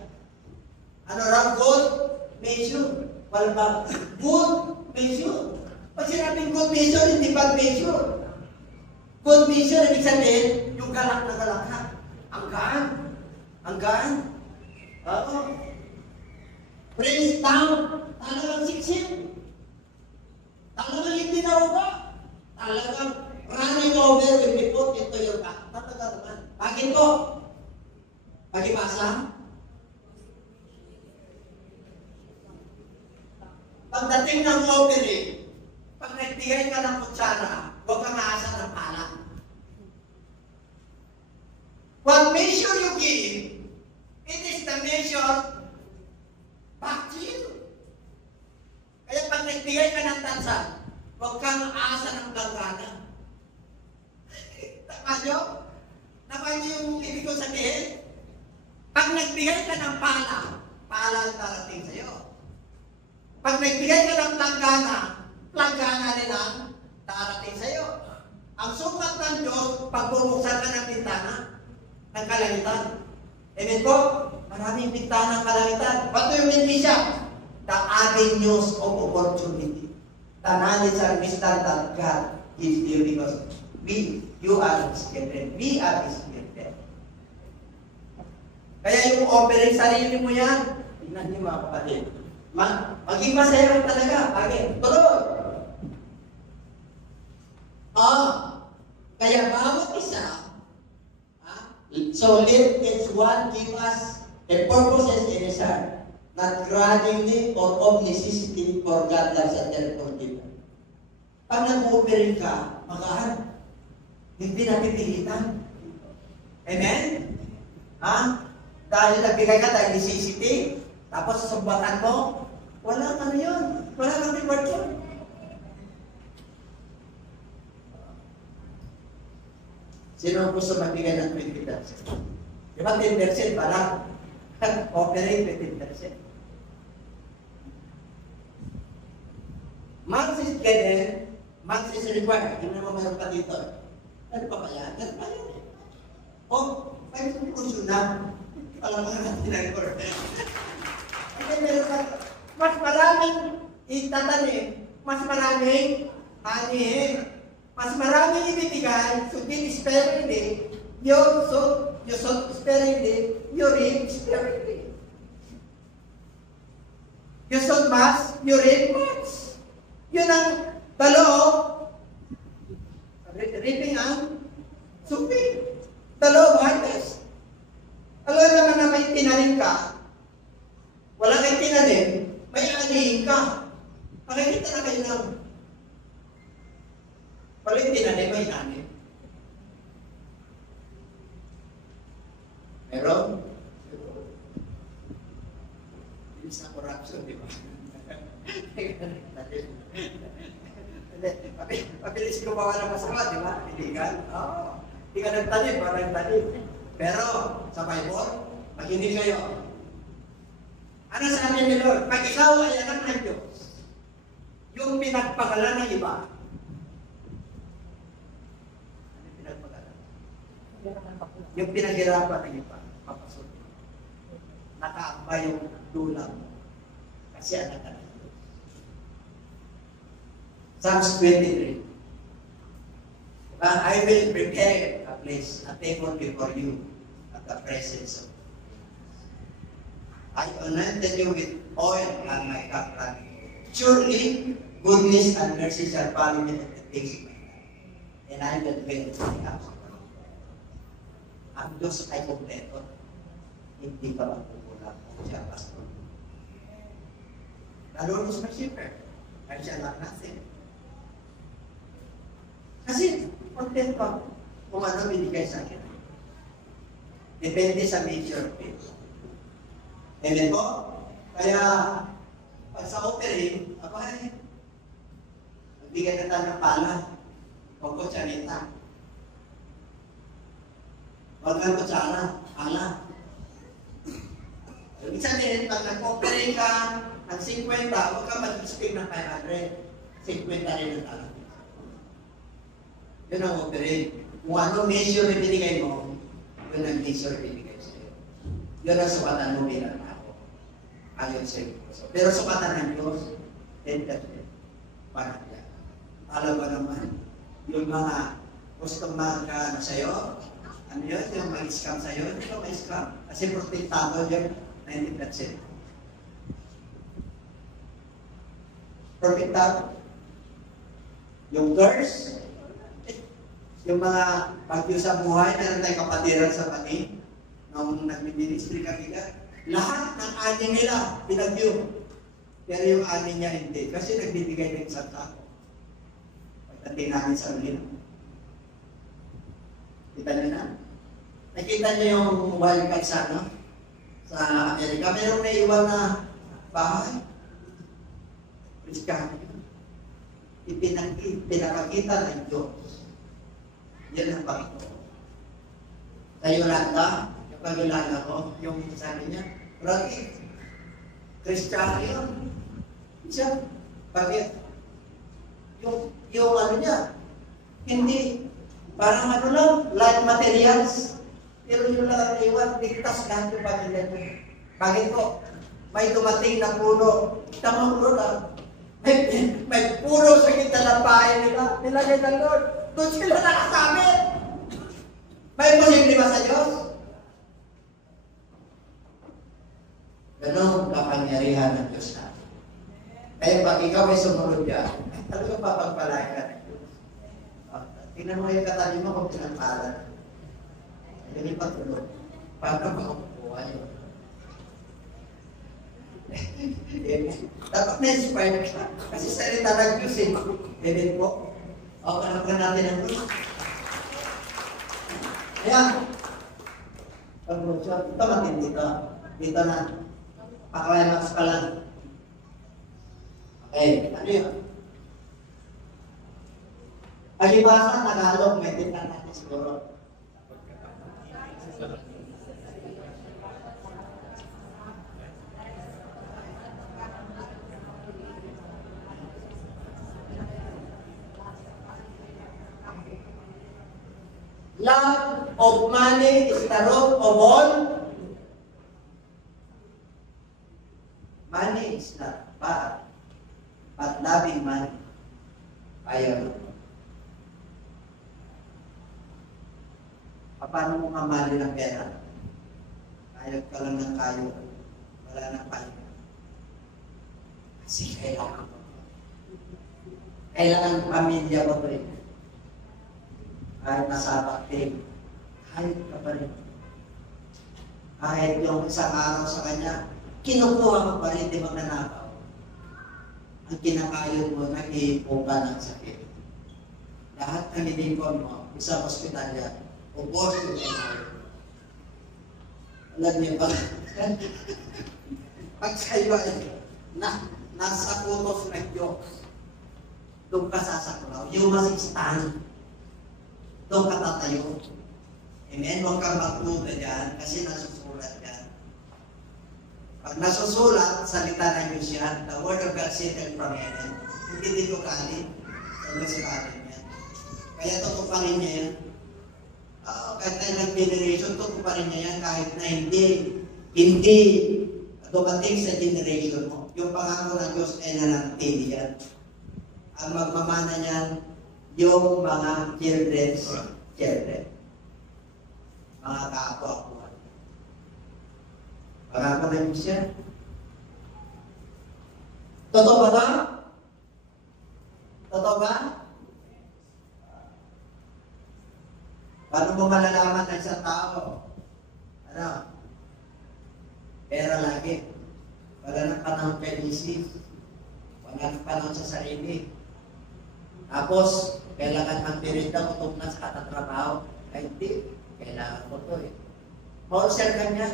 Ano raw? Good measure. Wala ba? Good measure. Pag sinabing good measure, hindi bad measure. Good measure, ibig sabihin, yung galak na galak na. Ang gaan. Ang gaan. Oo. Praise down. Talagang siksik. Talagang hindi na uba. Talagang running over will be put into your back. Tatagal naman. Bakit po? Pagibasa? Pagdating ng offering, pag nagbigay ka ng kutsara, huwag kang aasa ng pala. What measure you give, it is the measure back to you. Kaya pag nagbigay ka ng tansa, huwag kang aasa ng langgana. Takanyo? Nakanyo yung ibig ko sabihin? Pag nagbigay ka ng pala, pala ang darating sa'yo. Pag nagbigay ka ng langgana rin ang darating sa'yo. Ang sukat ng Diyos, pag bumuksan ka ng bintana, ng kalangitan. Amen po? Maraming bintana ng kalangitan. What do you mean, Bishop? The avenues of opportunity. The knowledge and wisdom that God gives you because you are His children. We are His children. Kaya yung offering sarili mo yan, tingnan niyo mga kapatid. Maging masaya talaga. Bakit? Tuloy! Kaya bawat isa, so let each one give us a purpose and a desire, not grudgingly or of necessity, for God loves a cheerful giver. Pag nag-offering ka, magaan. Hindi napipilitan. Amen? Dahil nagbigay ka dahil necessity, tapos sumbatan mo, walang ano yun. Wala kang reward yun. Sino gusto magbigay ng 20%? Di ba 10% ba lang? Offering 20%. Months is given, months is required. Yun naman mayroon pa dito. Ano pa ba yan? Ano pa yan? O, may conclusion na. Alam mo natin na-record. Kasi meron pa, mas maraming itatanim, mas maraming anihin, mas maraming ibibigay, so give sparingly, you sow sparingly, you reap sparingly. You sow much, you reap much. Yun ang dalawang reaping ang sowing. Dalawang harvest. Alam naman na may tinanim ka, wala kang tinanim, may anihin ka. Makikita na kayo lang. Pag tinanim, may anim. Meron? Bilis na corruption, di ba? Pabilis gumawa ng masama, di ba? Illegal? Oo. Hindi ka nagtanim, parang nagtanim. Pero, sa Bible, makinig kayo. Ano sabi ni Lord? Pag ikaw ay anak ng Diyos, yung pinagpagalan ng iba, ano pinagpagalan? Yung pinaghirapan ng iba, papasok. Nakaamba yung dulang mo. Kasi anak ka ng Diyos. Psalms 23. But I will prepare a place, a table before you at the presence of I anointed you with oil and my cup running. Surely, goodness and mercy shall follow me all the days of my life. And I will dwell in the house of the Lord. Ang Diyos ay kompleto. Hindi ka magkukulang kung siya pastor. The Lord is my shepherd. I shall lack nothing. Kasi, kontento kung ano binigay sa akin. Depende sa nature of it. Amen po? Kaya, pag sa offering, abay, nagbigay na tayo ng pala. Huwag ko tsanita. Huwag kang kutsara, pala. Ibig sabihin, pag nag-offering ka ng 50, huwag ka mag-speak ng 500. 50 rin ang tala. Yun ang offering. Kung anong measure na binigay mo, yun ang measure na binigay sa'yo. Yun ang sukatan mo bilang ako. Ayon sa iyo. Pero sukatan ng Diyos, 10%. Parang yan. Alam mo naman, yung mga gusto mag sa'yo, ano yun, yung mag-scam sa'yo, hindi ko mag-scam. Kasi protektado yun, 90%. Protektado. Yung curse, yung mga bagyo sa buhay, meron tayong kapatiran sa pati, nung nag-ministry kami ka, lahat ng ani nila, pinagyo. Pero yung ani niya hindi. Kasi nagbibigay ng isang tao. Pagdating namin sa Manila. Kita niyo na? Nakita niyo yung wildcat sa, no? Sa Amerika. Mayroong naiwan na bahay. Kristiyan. Pinapakita ng Diyos. Yan ang Panginoon. Sa Yolanda, pag-ilala ko, yung sabi niya, Rocky, Kristiyano yun. Siya, bakit? Yung ano niya, hindi, parang ano lang, light materials. Pero yung lang iwan, ligtas lahat yung pamilya niya. Bakit po? May dumating na puno. Tamang Lord, may puno sa kita ng bahay nila. Nilagay ng Lord. Doon sila nakasabit. May posible ba sa Diyos? Ganong kapangyarihan ng Diyos natin. Kaya pag ikaw ay sumunod yan, talagang papagpalain ka ng Diyos. Tingnan mo yung katabi mo kung pinagpalan. Yan yung patulog. Paano makakukuha yun? Dapat na-inspire ka. Kasi salita ng Diyos eh. Amen po. O, kanapkan natin ang Diyos. Ayan. Pag-workshop, ito matindi ito. Dito na. Pakaway-max pa lang. Okay, ano yun? Palibasa, Tagalog, may tintan natin siguro. Love of money is the root of all. Money is not bad, but loving money, ayaw. Paano mo mamali ng pera? Kayod ka lang ng kayo. Wala nang pahinga. Kasi kailangan mo. Kailangan pamilya mo ito eh. Kahit nasa bakting, kahit ka pa rin. Kahit yung isang araw sa kanya, kinukuha mo pa rin, di magnanakaw. Ang kinakayod mo, nag-iipo ka ng sakit. Lahat ng inipon mo, isang ospital yan, ubos yung kinakayod. Alam niyo ba? Pag sa'yo ay nasa utos ng Diyos, doon ka sasaklaw. You must stand. Doon ka tatayo. Amen? Huwag kang magpuda dyan kasi nasusulat yan. Pag nasusulat, salita ng Diyos yan. The word of God settled from heaven. Hindi dito galing. Sa Diyos galing yan. Kaya tutuparin niya yan. Kahit na nag-generation, tutuparin niya yan kahit na hindi dumating sa generation mo. Yung pangako ng Diyos ay nanatili yan. Ang magmamana niyan, yung mga children. Mga kaapo-apuan. Pangako ng Diyos yan. Totoo ba ba? Totoo ba? Paano mo malalaman ng isang tao? Ano? Pera lagi. Wala nang panahon kay isip. Wala nang panahon sa sarili. Tapos, kailangan magpirin daw kung na sa katatrabaho. Ay, hindi. Kailangan ko to eh. Wholesale ka niya.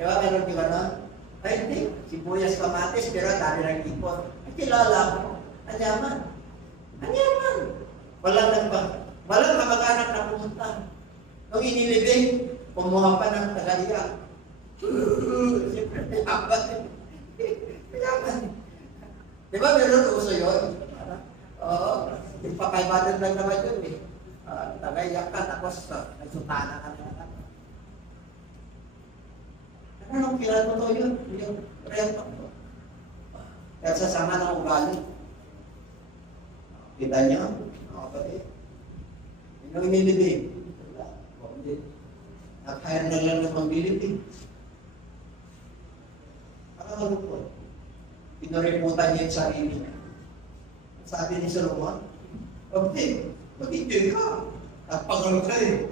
Diba, meron di ba na? Ay, hindi. Sibuyas kamatis, pero dami ng ipon. Ay, kilala mo. Anyaman. Anyaman. Walang kamag-anak na pumunta. Nung inilibing, kumuha pa ng tagaliya. Siyempre, mayaman. Diba, meron uso yun? Oo. Yung pakaibadan lang naman yun eh. Tagaiyak ka, tapos nagsutana ka na. Anong kilala mo to yun? Yung real talk to. Kaya sasama ng ugali. Kita niya? Kapatid. Yun ang inilibig. Nakahayar na lang ng magbilibig. Nakakalupot. Pinariputan niya yung sarili niya. Sabi ni Solomon, mag-enjoy ka. Nagpangal ka eh.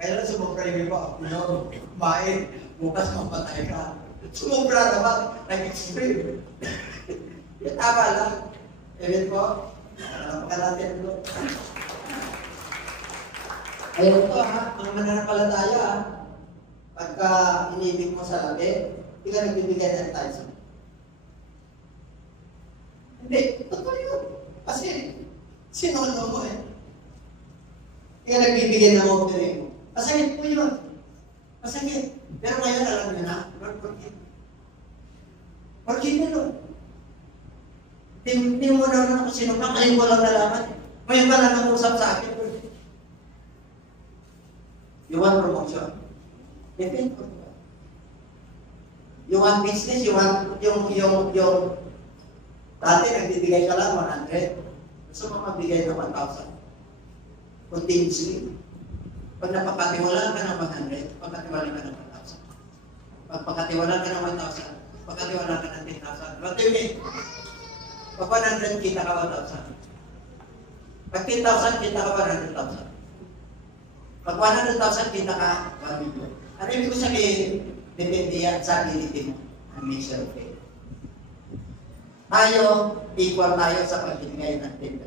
Kaya lang sumubra yung iba. Kumain, bukas mapatay ka. Sumubra naman, nag-extreme. Yung tama lang. Ewan po, napakalatin ko. Ayaw ko ha, mga mananampalataya ha. Pagka inibig mo sa labi, hindi ka nagbibigay ng time. Hindi, totoo yun. Kasi, sinolo mo eh. Hindi ka nagbibigay ng offering mo. Masakit po yun. Masakit. Pero ngayon, alam nyo na, Lord, forgive. Forgive me, Lord. Hindi mo na ako sino ka, ngayon ko lang nalaman. Ngayon ka lang nag-usap sa akin, Lord. You want promotion? Depend on God. You want business? You want yung dati nagbibigay ka lang 100. Gusto mo magbigay ng 1,000. Continuously. Pag napapatiwala ka ng 100, pagkatiwala ka ng 1,000. Pag pagkatiwala ka ng 1,000, pagkatiwala ka ng 10,000. What do you mean? Pag 100, kita ka 1,000. Pag 10,000, kita ka 100,000. Pag 100,000, kita ka 1 million. Ano ibig ko sabihin? Depende yan sa ability mo. Ang measure of faith. Tayo, equal tayo sa pagbibigay ng 10%.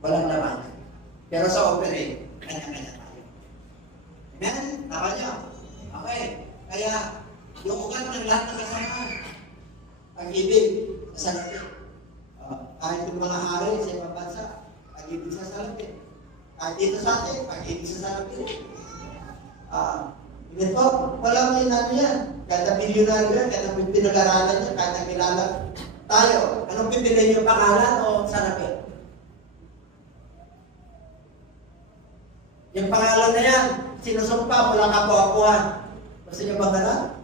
Walang labanan. Pero sa operate, kanya-kanya tayo. Amen? Tama niyo? Okay. Kaya, yung ugat ng lahat ng kasama, pag-ibig, masarapin. Kahit yung mga hari sa ibang bansa, pag-ibig sa sarapin. Kahit dito sa atin, pag-ibig sa sarapin. Ito, walang ano yan. Kada milyonaryo yan, kada pinag-aralan yan, kada kilala tayo. Anong pipiliin yung pangalan o sarapin? Yung pangalan na yan, sinusumpa mula kapuha-puhan. Gusto niyo ba ganun?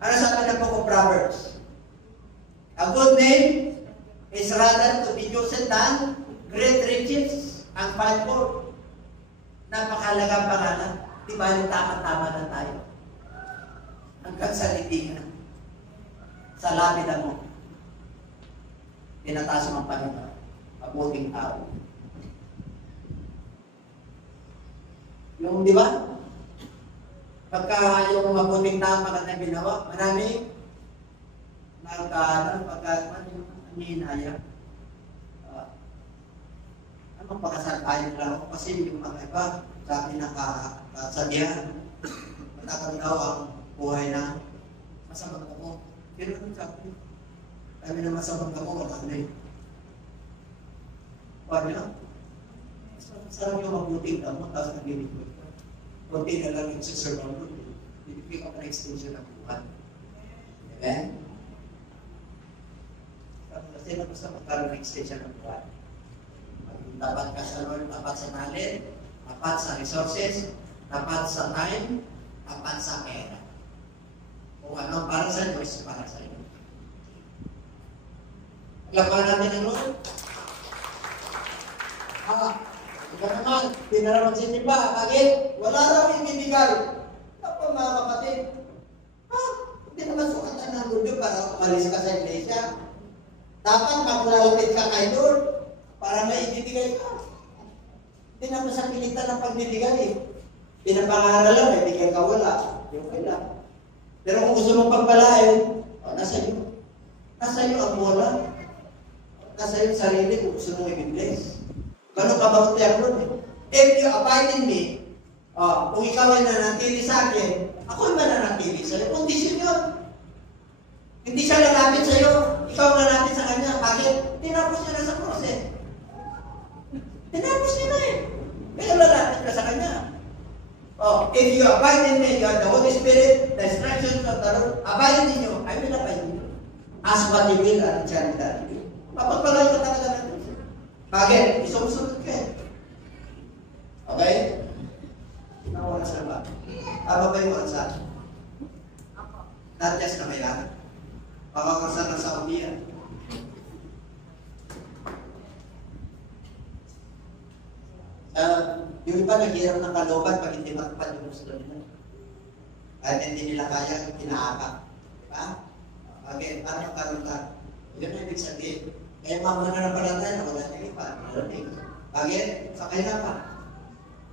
Ano sabi ng Book of Proverbs? A good name is rather to be chosen than great riches and fine gold. Napakahalagang pangalan. Di ba yung tama-tama na tayo? Hanggang sa libingan. Sa lapida mo. Tinataas mo ang Panginoon. Mabuting tao. Yung, di ba? Pagka yung mabuting tao magandang ginawa, marami hinaya. Anong pakasal tayo lang ako kasi yung mga iba sabi na kasabihan matagal daw ang buhay na masamang ako. Pero anong sabi na masamang ako, wala na eh. Paano lang? Sarap yung mabuting tao, tapos nag-ibig. Kunti na lang yung susurround mo. Hindi ka pa na-extension ng buhay. Amen? Kasi na basta magkaroon ng extension ng buhay. Tapat ka sa Lord, tapat sa knowledge, tapat sa resources, tapat sa time, tapat sa pera. Kung ano para sa Diyos, para sa iyo. Laban natin ang Lord. Ika naman, hindi na naman sinimba. Bakit? Wala raw ibibigay. Ako mga kapatid. Hindi naman sukatan ng Lord para umalis ka sa iglesia. Dapat makulalapit ka kay Lord para may ibibigay ka. Hindi naman sa pilitan ng pagbibigay. Pinapangaral lang, may bigay ka wala. Yung kailangan. Pero kung gusto mong pagpalain, nasa iyo. Nasa iyo ang bola. Nasa iyo sarili kung gusto mong i-bless. Ganun ka ba kaya Lord eh? If you abide in me, kung ikaw ay nanatili sa akin, ako ay mananatili sa iyo. Kondisyon yun. Hindi siya lalapit sa iyo, ikaw lalapit sa kanya. Bakit? Tinapos niya na sa cross eh. Tinapos niya na eh. Kaya lalapit ka sa kanya. If you abide in me, you have the Holy Spirit, the instructions of the Lord, abide in you, I will abide in you. Ask what you will and it shall be done to you. Mapagpalay ka talaga natin. Bakit? Isumusunod ka eh. Okay? Nakulas na ba? Tama ba yung oras? Not just na kailangan. Pakakasan na sa umiyan. Yung iba naghirap ng kalooban pag hindi matupad yung gusto nila. Kahit hindi nila kaya, kinaaka. Diba? Okay, paano magkaroon ka? Yun ang ibig sabihin. Kaya mga mananampalataya na wala nang iba. Bakit? Sa kahirapan.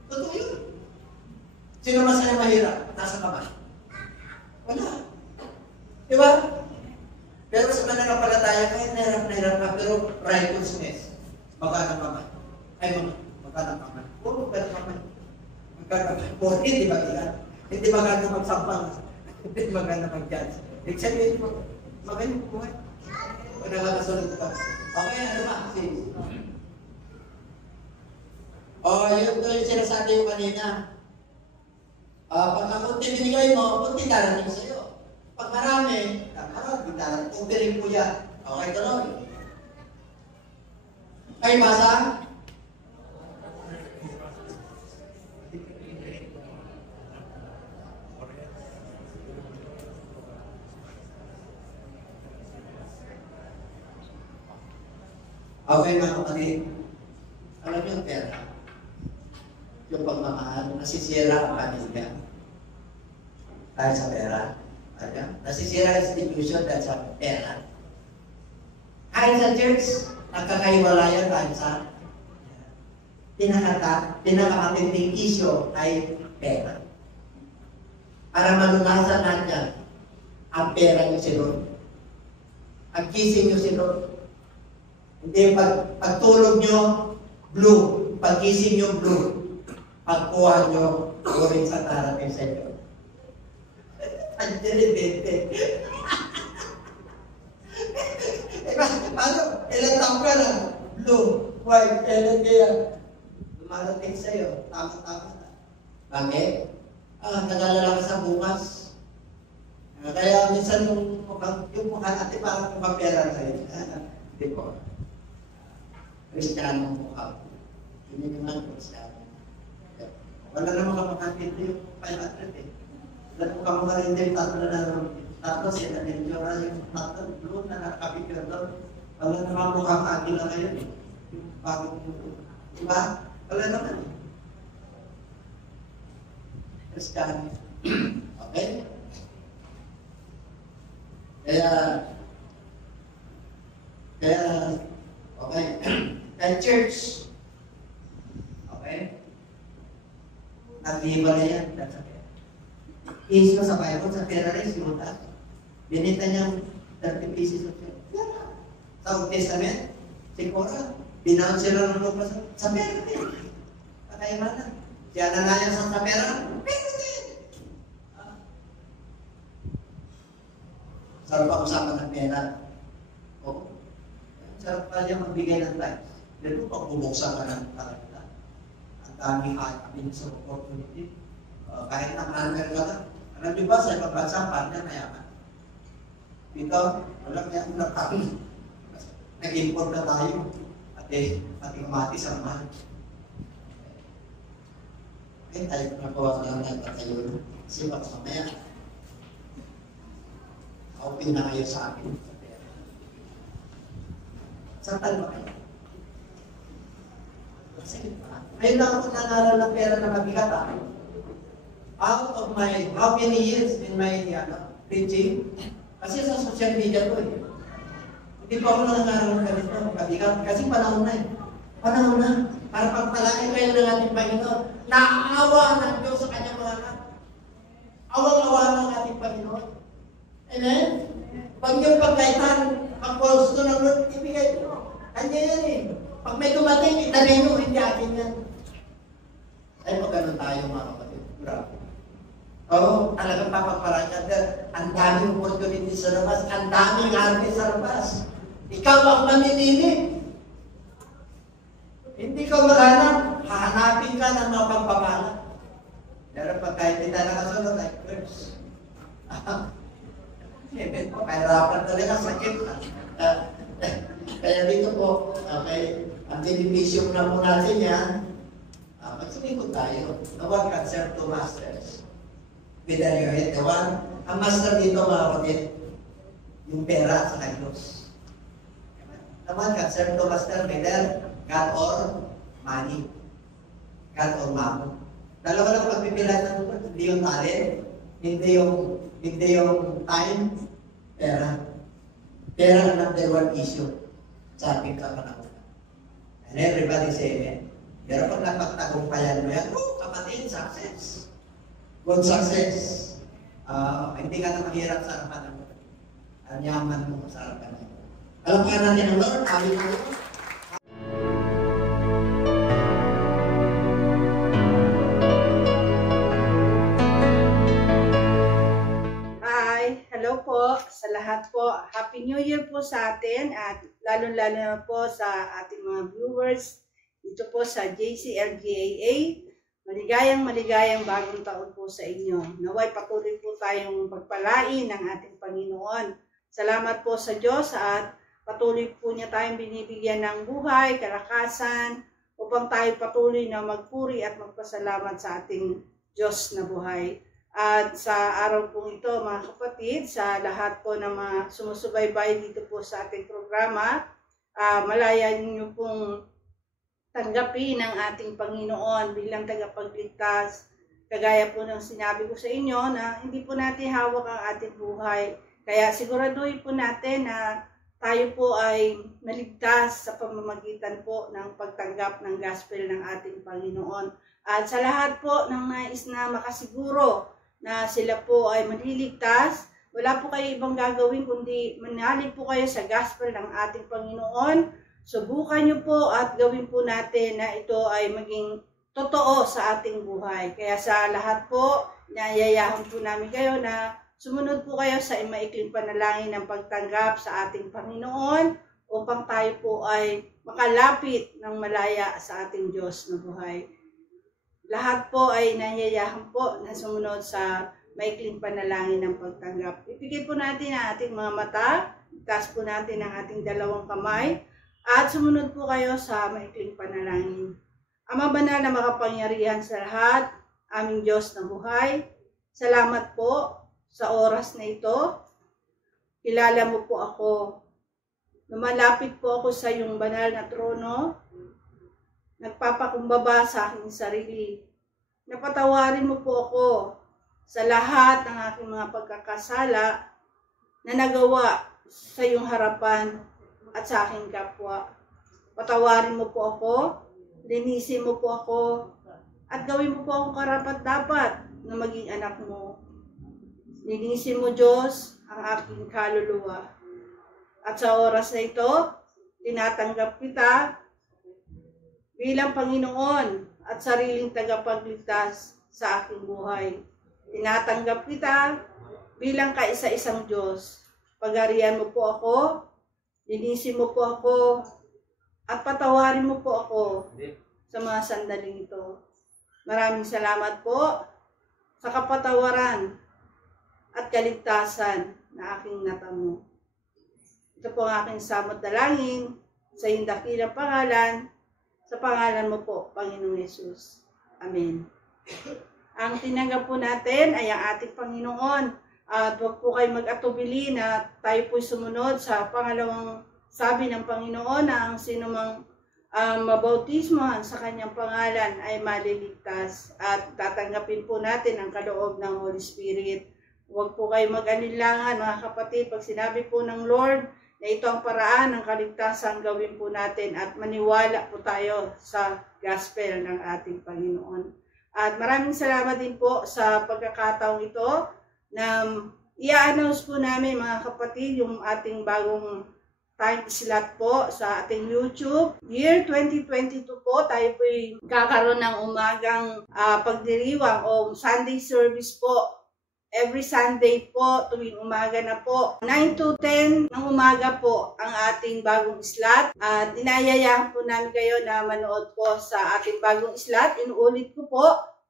Totoo yun. Sino masaya mahirap? Nasa kamay. Wala. Diba? Pero sa mananampalataya, kahit nahirap ka, pero righteousness. Magkano kamay? Ay, magkano kamay? Oo, magkano kamay. Magkano kamay. Porque, di ba ilan? Hindi magkano magsampang. Hindi magkano mag-judge. Ibig sabihin mo, magkano buhay. Pag nakakasunod ka. Okay, ano ba? Sige. Yun yung sinasabi yung kanina. Pag kunti binigay mo, kunti darating sa'yo. Pag marami, darating. Kupirin ko yan. Okay, tuloy. Ay, basa? Okay, mga kapatid. Alam niyo ang pera. Yung pagmamahal, nasisira ang pamilya. Dahil sa pera. Nasisira ang institution dahil sa pera. Kahit sa church, nagkakaiwalayan dahil sa pinakamatinding issue ay pera. Para malunasan natin ang pera niyo si Lord. Ang gising niyo si Lord. Hindi pagtulog nyo, blue. Pag-gising nyo, blue. Pagkuha nyo, orange sa darating sa inyo. Angelibete. Paano? Ilan taong ka na? Blue, white, ilan kaya? Lumarating sa'yo. Tama-tama na. Bakit? Nagalala ka sa bukas. Kaya minsan yung mukha natin parang kumapera sa'yo. Hindi po. Kristiyanong mukha. Hindi naman po siya. Wala naman kamakakita yung 500 eh. Wala naman kamakakita yung tatlo sila din yung tatlo doon na nakapicture doon. Wala naman po kakakila ngayon eh. Yung bagong diba? Wala naman eh. Christian. Okay? Kaya, okay. Kaya church, okay? Nag-iba na yan. Iso sa Bible, sa terrorist, yung utak. Binita niyang 30 pieces of silver. Sa Old Testament, si Korah, binaon sila ng lupa sa pera din. Patayamanan. Si Ananias sa pera, pera din. Sarap ang usapan ng pera. Oo. Sarap pa niya magbigay ng time. Dito, pag bubuksan ka ng karagta, ang daming hapin sa opportunity. Kahit nakarangal ka lang. Alam niyo ba, sa ibang bansa, partner mayaman. Dito, walang yan na kami. Nag-import na tayo. Pati kamatis ang mahal. Eh, tayo nakuha ka lang nagtatayo. Kasi baka mamaya, open na kayo sa akin. Saan ba kayo? Sige pa. Ngayon lang ako nangaral ng pera na mabigat. Out of my, how many years in my preaching? Kasi sa social media ko eh. Hindi pa ako nangaral ng ganito, mabigat. Kasi panahon na eh. Panahon na. Para pagpalain kayo ng ating Panginoon. Naawa ng Diyos sa kanyang mga anak. Awang-awa ng ating Panginoon. Amen? Pag yung pagkaitan, ang gusto ng Lord, ibigay mo. Kanya yan eh. Pag may dumating, itanin mo, hindi akin yan. Ay, pag ganun tayo mga kapatid. Grabe. Oo, talagang papagparaan ka. Ang daming opportunity sa labas, ang daming arte sa labas. Ikaw ang mamimili. Hindi ka maghanap, hahanapin ka ng mga pagpapala. Pero pag kahit hindi na nakasunod, like first. Siyempre po, kahirapan talaga sakit. Kaya dito po, okay, ang television na po natin yan, magsulikod tayo. The one can serve two masters. With the one, ang master dito mga kapatid, yung pera sa Diyos. The one can serve two masters, whether God or money. God or mammon. Dalawa lang pagpipilian ng Lord, hindi yung talent, hindi yung time, pera. Pera ang number one issue sa ating kapanahon. And everybody say amen. Pero pag napagtagumpayan mo yan, kapatid, success. Good success. Hindi ka na mahirap sa harapan ng Lord. Ang yaman mo sa harapan ng Lord. Alam ka natin ang Lord, hallelujah. Hello po sa lahat po. Happy New Year po sa atin at lalo-lalo na po sa ating mga viewers dito po sa JCLGAA. Maligayang bagong taon po sa inyo. Naway patuloy po tayong pagpalain ng ating Panginoon. Salamat po sa Diyos at patuloy po niya tayong binibigyan ng buhay, kalakasan upang tayo patuloy na magpuri at magpasalamat sa ating Diyos na buhay. At sa araw pong ito, mga kapatid, sa lahat po ng mga sumusubaybay dito po sa ating programa, malaya niyo pong tanggapin ang ating Panginoon bilang tagapagligtas. Kagaya po ng sinabi ko sa inyo na hindi po natin hawak ang ating buhay. Kaya siguraduhin po natin na tayo po ay naligtas sa pamamagitan po ng pagtanggap ng gospel ng ating Panginoon. At sa lahat po ng nais na makasiguro na sila po ay maliligtas, wala po kayo ibang gagawin kundi manalig po kayo sa gospel ng ating Panginoon. Subukan nyo po at gawin po natin na ito ay maging totoo sa ating buhay. Kaya sa lahat po, nayayahan po namin kayo na sumunod po kayo sa maikling panalangin ng pagtanggap sa ating Panginoon upang tayo po ay makalapit ng malaya sa ating Diyos na buhay. Lahat po ay nanyayahan po na sumunod sa maikling panalangin ng pagtanggap. Ipigil po natin ang ating mga mata, itaas po natin ang ating dalawang kamay, at sumunod po kayo sa maikling panalangin. Ama banal na makapangyarihan sa lahat, aming Diyos na buhay, salamat po sa oras na ito. Kilala mo po ako. Lumalapit po ako sa iyong banal na trono. Nagpapakumbaba sa aking sarili. Napatawarin mo po ako sa lahat ng aking mga pagkakasala na nagawa sa iyong harapan at sa aking kapwa. Patawarin mo po ako, linisin mo po ako, at gawin mo po akong karapat-dapat na maging anak mo. Linisin mo, Diyos, ang aking kaluluwa. At sa oras na ito, tinatanggap kita bilang Panginoon at sariling tagapagligtas sa aking buhay. Tinatanggap kita bilang kaisa-isang Diyos. Pagarian mo po ako, linisin mo po ako, at patawarin mo po ako sa mga sandaling ito. Maraming salamat po sa kapatawaran at kaligtasan na aking natamo. Ito po ang aking samot dalangin sa iyong dakilang pangalan, sa pangalan mo po, Panginoong Yesus. Amen. Ang tinanggap po natin ay ang ating Panginoon. At huwag po kayo mag-atubili na tayo po'y sumunod sa pangalawang sabi ng Panginoon na ang sinumang mabautismohan sa kanyang pangalan ay maliligtas. At tatanggapin po natin ang kaloob ng Holy Spirit. Huwag po kayo mag-anilangan, mga kapatid, pag sinabi po ng Lord na ito ang paraan ng kaligtasan, gawin po natin at maniwala po tayo sa gospel ng ating Panginoon. At maraming salamat din po sa pagkakataong ito na i-announce po namin, mga kapatid, yung ating bagong time slot po sa ating YouTube. Year 2022 po, tayo po'y kakaroon ng umagang pagdiriwang o Sunday service po. Every Sunday po, tuwing umaga na po. 9 to 10 ng umaga po ang ating bagong slot. At inayayahan po namin kayo na manood po sa ating bagong slot. Inuulit ko po,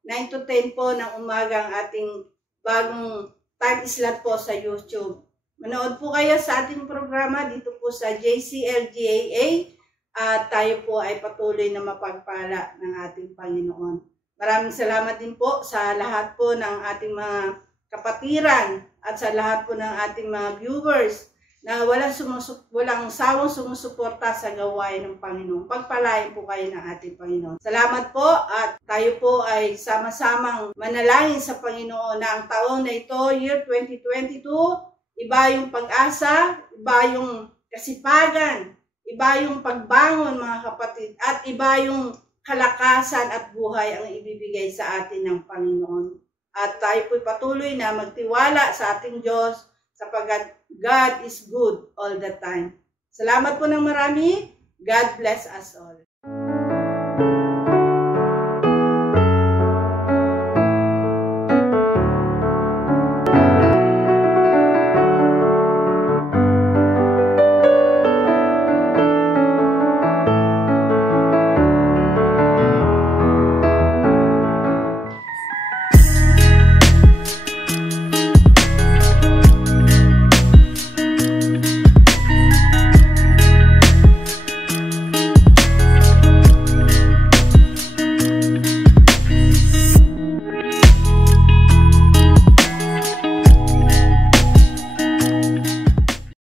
9 to 10 po ng umaga ang ating bagong time slot po sa YouTube. Manood po kayo sa ating programa dito po sa JCLGAA. At tayo po ay patuloy na mapagpala ng ating Panginoon. Maraming salamat din po sa lahat po ng ating mga kapatiran at sa lahat po ng ating mga viewers na walang sawang sumusuporta sa gawain ng Panginoon. Pagpalain po kayo ng ating Panginoon. Salamat po at tayo po ay sama-samang manalangin sa Panginoon na ang taon na ito, year 2022, iba yung pag-asa, iba yung kasipagan, iba yung pagbangon, mga kapatid, at iba yung kalakasan at buhay ang ibibigay sa atin ng Panginoon. At tayo po'y patuloy na magtiwala sa ating Diyos sapagkat God is good all the time. Salamat po ng marami. God bless us all.